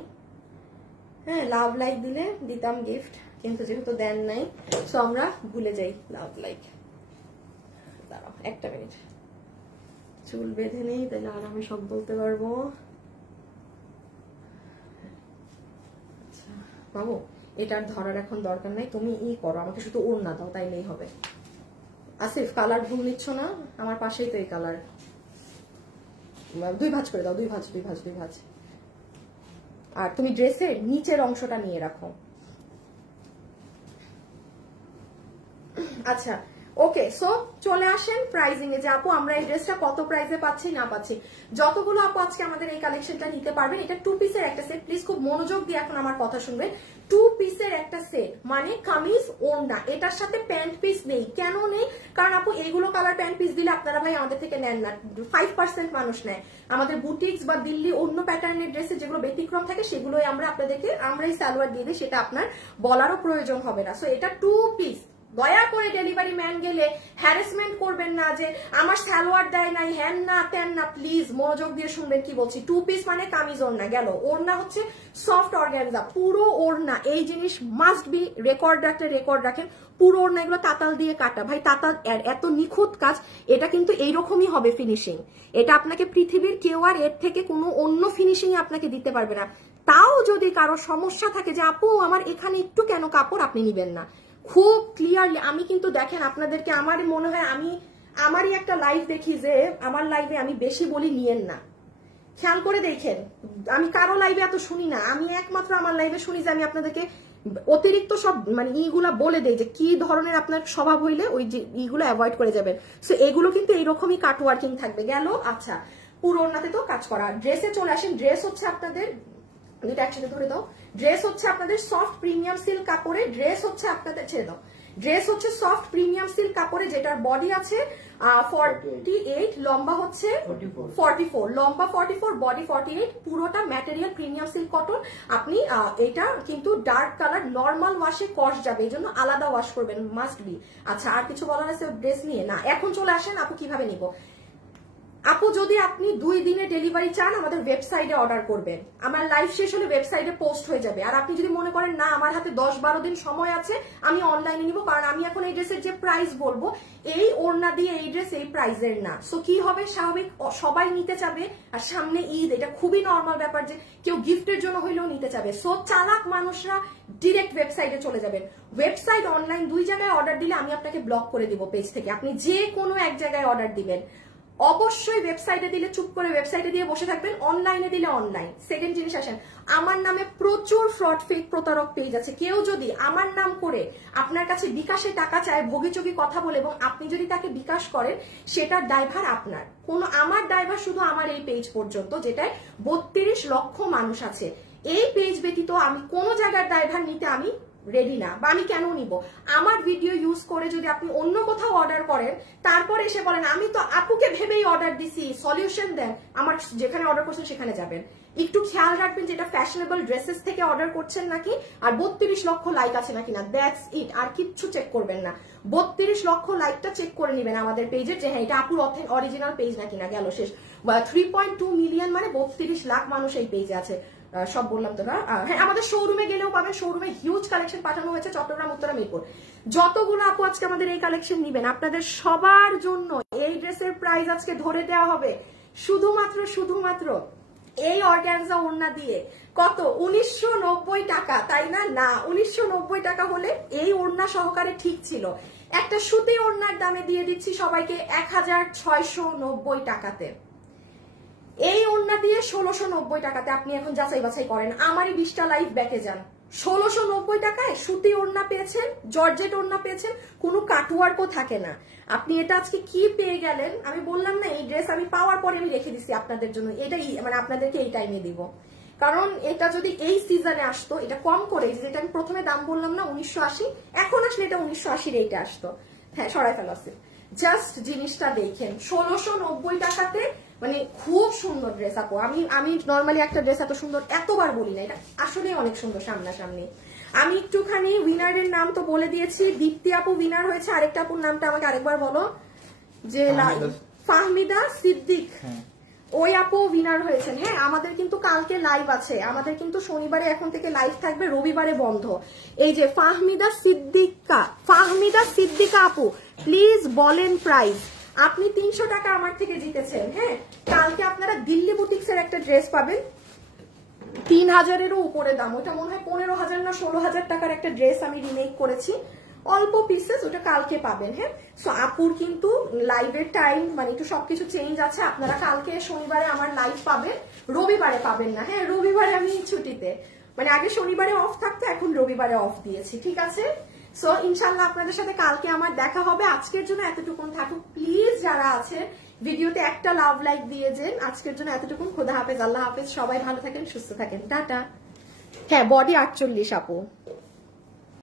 হ্যাঁ লাভ লাইক দিলে দিতাম গিফট, কিন্তু যেহেতু দেন নাই সো আমরা ভুলে যাই লাভ লাইক। দাঁড়াও একটা মিনিট, চুল বেঁধে নেই তাহলে আর আমি সব বলতে পারবো। আচ্ছা বাবু এটার ধরার এখন দরকার নাই, তুমি ই করো, আমাকে শুধু ওড়না দাও তাইলেই হবে। আসিফ কালার ভুল নিচ্ছ না, আমার পাশেই তো এই কালার, দুই ভাঁজ করে দাও, দুই ভাঁজ দুই ভাঁজ দুই ভাঁজ। আর তুমি ড্রেসের নিচের অংশটা নিয়ে রাখো। আচ্ছা ওকে, সো চলে আসেন প্রাইজিং এ যে আপু আমরা এই ড্রেসটা কত প্রাইসে পাচ্ছি না পাচ্ছি। যতগুলো আপু আজকে আমাদের এই কালেকশনটা নিতে পারবেন, এটা 2 পিসের একটা সেট, প্লিজ খুব মনোযোগ দিয়ে এখন আমার কথা শুনবেন। 2 পিসের একটা সেট মানে কামিজ ওড়না, এটার সাথে প্যান্ট পিস নেই। কেন নেই? কারণ আপু এইগুলো কালার প্যান্ট পিস দিলে আপনারা ভাই আমাদের থেকে নেন না, 5% মানুষ নেয়। আমাদের বুটিক্স বা দিল্লি অন্য প্যাটার্নের ড্রেসে যেগুলো ব্যতিক্রম থাকে সেগুলোই আমরা আপনাদেরকে আমরাই সালোয়ার দিয়ে দিই, সেটা আপনার বলারও প্রয়োজন হবে না। সো এটা 2 পিস। দয়া করে ডেলিভারি ম্যান গেলে হ্যারাসমেন্ট করবেন না যে আমার সালোয়ার দেয় নাই, হ্যান না তেন না। প্লিজ মনোযোগ দিয়ে শুনবেন কি বলছি। 2 পিস মানে কামিজ ওড়না গেল। ওড়না হচ্ছে সফট অর্গানজা, পুরো ওড়না। এই জিনিস মাস্ট বি রেকর্ড রাখেন। পুরো ওড়না এগুলো তাতাল দিয়ে কাটা, ভাই তাতাল এত নিখুঁত কাজ। এটা কিন্তু এইরকমই হবে ফিনিশিং। এটা আপনাকে পৃথিবীর কেউ আর এর থেকে কোনো অন্য ফিনিশিং আপনাকে দিতে পারবে না। তাও যদি কারো সমস্যা থাকে যে আপু আমার এখানে একটু কেন কাপড়, আপনি নিবেন না। খুব ক্লিয়ারলি আমি কিন্তু দেখেন আপনাদেরকে, আমার মনে হয় আমারই একটা লাইভ দেখি যে আমার লাইভে আমি বেশি বলি নিয়েন না। খেয়াল করে দেখেন, আমি কারো লাইভে এত শুনি না, আমি একমাত্র আমার লাইভে শুনি যে আমি আপনাদেরকে অতিরিক্ত সব মানে ইগুলা বলে দেই যে কি ধরনের আপনার স্বভাব হইলে ওই যে ইগুলো অ্যাভয়েড করে যাবেন। সো এগুলো কিন্তু এইরকমই কাট ওয়ার্কিং থাকবে। গেল আচ্ছা, পুরো ওড়নাতে তো কাজ করা। ড্রেসে চলে আসেন। ড্রেস হচ্ছে আপনাদের, এটা একসাথে ধরে দাও। ড্রেস হচ্ছে আপনাদের সফট প্রিমিয়াম সিল্ক কাপড়ে। ড্রেস হচ্ছে আপনাদের ছেড়ে দাও। ড্রেস হচ্ছে সফট প্রিমিয়াম সিল্ক কাপড়ে, যেটার বডি আছে 48, লম্বা হচ্ছে 44, লম্বা 44, বডি 48, পুরোটা ম্যাটেরিয়াল প্রিমিয়াম সিল্ক কটন। আপনি এটা কিন্তু ডার্ক কালার, নর্মাল ওয়াশে কস যাবে, এই জন্য আলাদা ওয়াশ করবেন, মাস্ট বি। আচ্ছা, আর কিছু বলার আছে ড্রেস নিয়ে? না, এখন চলে আসেন আপু কিভাবে নিব। আপু যদি আপনি 2 দিনে ডেলিভারি চান আমাদের ওয়েবসাইটে অর্ডার করবেন, আমার লাইভ শেষ হলে ওয়েবসাইটে পোস্ট হয়ে যাবে। আর আপনি যদি মনে করেন না আমার হাতে 10-12 দিন সময় আছে, আমি অনলাইনে নিব, কারণ আমি এখন এই ড্রেসের যে প্রাইস বলবো এই ওড়না দিয়ে এই ড্রেস এই প্রাইসের না। সো কি হবে, স্বাভাবিক সবাই নিতে চাবে, আর সামনে ঈদ, এটা খুবই নর্মাল ব্যাপার যে কেউ গিফটের জন্য হইলেও নিতে চাবে। সো চালাক মানুষরা ডিরেক্ট ওয়েবসাইটে চলে যাবেন। ওয়েবসাইট অনলাইন 2 জায়গায় অর্ডার দিলে আমি আপনাকে ব্লক করে দিব পেজ থেকে। আপনি যে কোনো এক জায়গায় অর্ডার দিবেন, অবশ্যই ওয়েবসাইটে দিলে চুপ করে ওয়েবসাইটে দিয়ে বসে থাকবেন, অনলাইনে দিলে অনলাইন। সেকেন্ড জিনিস আসেন, আমার নামে প্রচুর ফ্রড ফেক প্রতারক পেজ আছে। কেউ যদি আমার নাম করে আপনার কাছে বিকাশে টাকা চায়, ভোগীচোগী কথা বলে, এবং আপনি যদি তাকে বিকাশ করেন, সেটার দায়ভার আপনার। আমার দায়ভার শুধু আমার এই পেজ পর্যন্ত, যেটায় 32 লক্ষ মানুষ আছে। এই পেজ ব্যতীত আমি কোনো জায়গার দায়ভার নিতে আমি রেডি না, বা আমি কেন নিব। আমার ভিডিও ইউজ করে যদি আপনি অন্য কোথাও অর্ডার করেন, তারপরে এসে বলেন আমি তো আপুকে ভেবেই অর্ডার দিছি, সলিউশন দেন, আমার যেখানে অর্ডার করছেন সেখানে যাবেন। একটু খেয়াল রাখবেন যে এটা ফ্যাশনেবল ড্রেসেস থেকে অর্ডার করছেন নাকি, আর 32 লক্ষ লাইক আছে নাকি না, দ্যাটস ইট। আর কিচ্ছু চেক করবেন না, 32 লক্ষ লাইকটা চেক করে নেবেন আমাদের পেজের, যে হ্যাঁ এটা আপুর অরিজিনাল পেজ নাকি না। গেল শেষ। 3.2 মিলিয়ন মানে 32 লাখ মানুষ এই পেজে আছে। সব বললাম তো না? হ্যাঁ, আমাদের শোরুমে গেলেও পাবেন। শোরুমে হিউজ কালেকশন পাঠানো হয়েছে চট্টগ্রাম, উত্তরা, মিরপুর। যতগুলো আপু আজকে আমাদের এই কালেকশন নিবেন, আপনাদের সবার জন্য এই ড্রেসের প্রাইস আজকে ধরে দেওয়া হবে শুধুমাত্র এই অর্গানজা ওড়না দিয়ে। কত? 1990 টাকা, তাই না? না, 1990 টাকা হলে এই ওড়না সহকারে ঠিক ছিল। একটা সুতি ওড়নার দামে দিয়ে দিচ্ছি সবাইকে 1690 টাকাতে। এই ওড়না দিয়ে 1690 টাকাতে আপনি এখন যাচাই বাছাই করেন, আমারই 20টা লাইভ ব্যাকে যান। 1690 টাকায় সুতি ওড়না পেয়েছেন, জর্জেট ওড়না পেয়েছেন, কোনো কাটওয়ার্কও থাকে না। আপনি এটা আজকে কি পেয়ে গেলেন? আমি বললাম না, এই ড্রেস আমি পাওয়ার পরে আমি রেখে দিচ্ছি আপনাদের জন্য। এটাই মানে আপনাদেরকে এই টাইমে দিব, কারণ এটা যদি এই সিজনে আসতো, এটা কম করে, যেটা আমি প্রথমে দাম বললাম না 1980, এখন আসলে এটা 1980 রেটে আসতো। হ্যাঁ, সরাই ফেলা আছে। জাস্ট জিনিসটা দেখেন, 1690 টাকাতে মানে খুব সুন্দর ড্রেস আপু। আমি নর্মালি একটা ড্রেস এত সুন্দর এতবার বলি না, এটা আসলে অনেক সুন্দর সামনাসামনি। আমি একটুখানি উইনারের নাম তো বলে দিয়েছি, দীপ্তি আপু উইনার হয়েছে। আরেকটা আপুর নামটা আমাকে আরেকবার বলো, যে ফাহমিদা সিদ্দিক, ওই আপু উইনার হয়েছেন। হ্যাঁ, আমাদের কিন্তু কালকে লাইভ আছে, আমাদের কিন্তু শনিবারে এখন থেকে লাইভ থাকবে, রবিবারে বন্ধ। এই যে ফাহমিদা সিদ্দিকা আপু, প্লিজ বলেন প্রাইস। আপনি 300 টাকা আমার থেকে জিতেছেন। হ্যাঁ, কালকে আপনারা দিল্লি বুটিক্সের একটা ড্রেস পাবেন 3000-এরও উপরে দাম, ওটা মনে হয় 15,000 না 16,000 টাকার একটা ড্রেস আমি রিমেক করেছি, অল্প পিসেস, ওটা কালকে পাবেন। হ্যাঁ, সো আপুর কিন্তু লাইভের টাইম মানে একটু সবকিছু চেঞ্জ আছে। আপনারা কালকে শনিবারে আমার লাইভ পাবেন, রবিবারে পাবেন না। হ্যাঁ, রবিবারে আমি ছুটিতে, মানে আগে শনিবারে অফ থাকতো, এখন রবিবারে অফ দিয়েছি, ঠিক আছে? সো ইনশাল্লাহ আপনাদের সাথে কালকে আমার দেখা হবে। আজকের জন্য এতটুকুন থাকুক। প্লিজ যারা আছেন ভিডিওতে একটা লাভ লাইক দিয়ে যান। আজকের জন্য এতটুকুন। খোদা হাফেজ, আল্লাহ হাফেজ, সবাই ভালো থাকেন, সুস্থ থাকেন, টাটা। হ্যাঁ, বডি 48 আপু।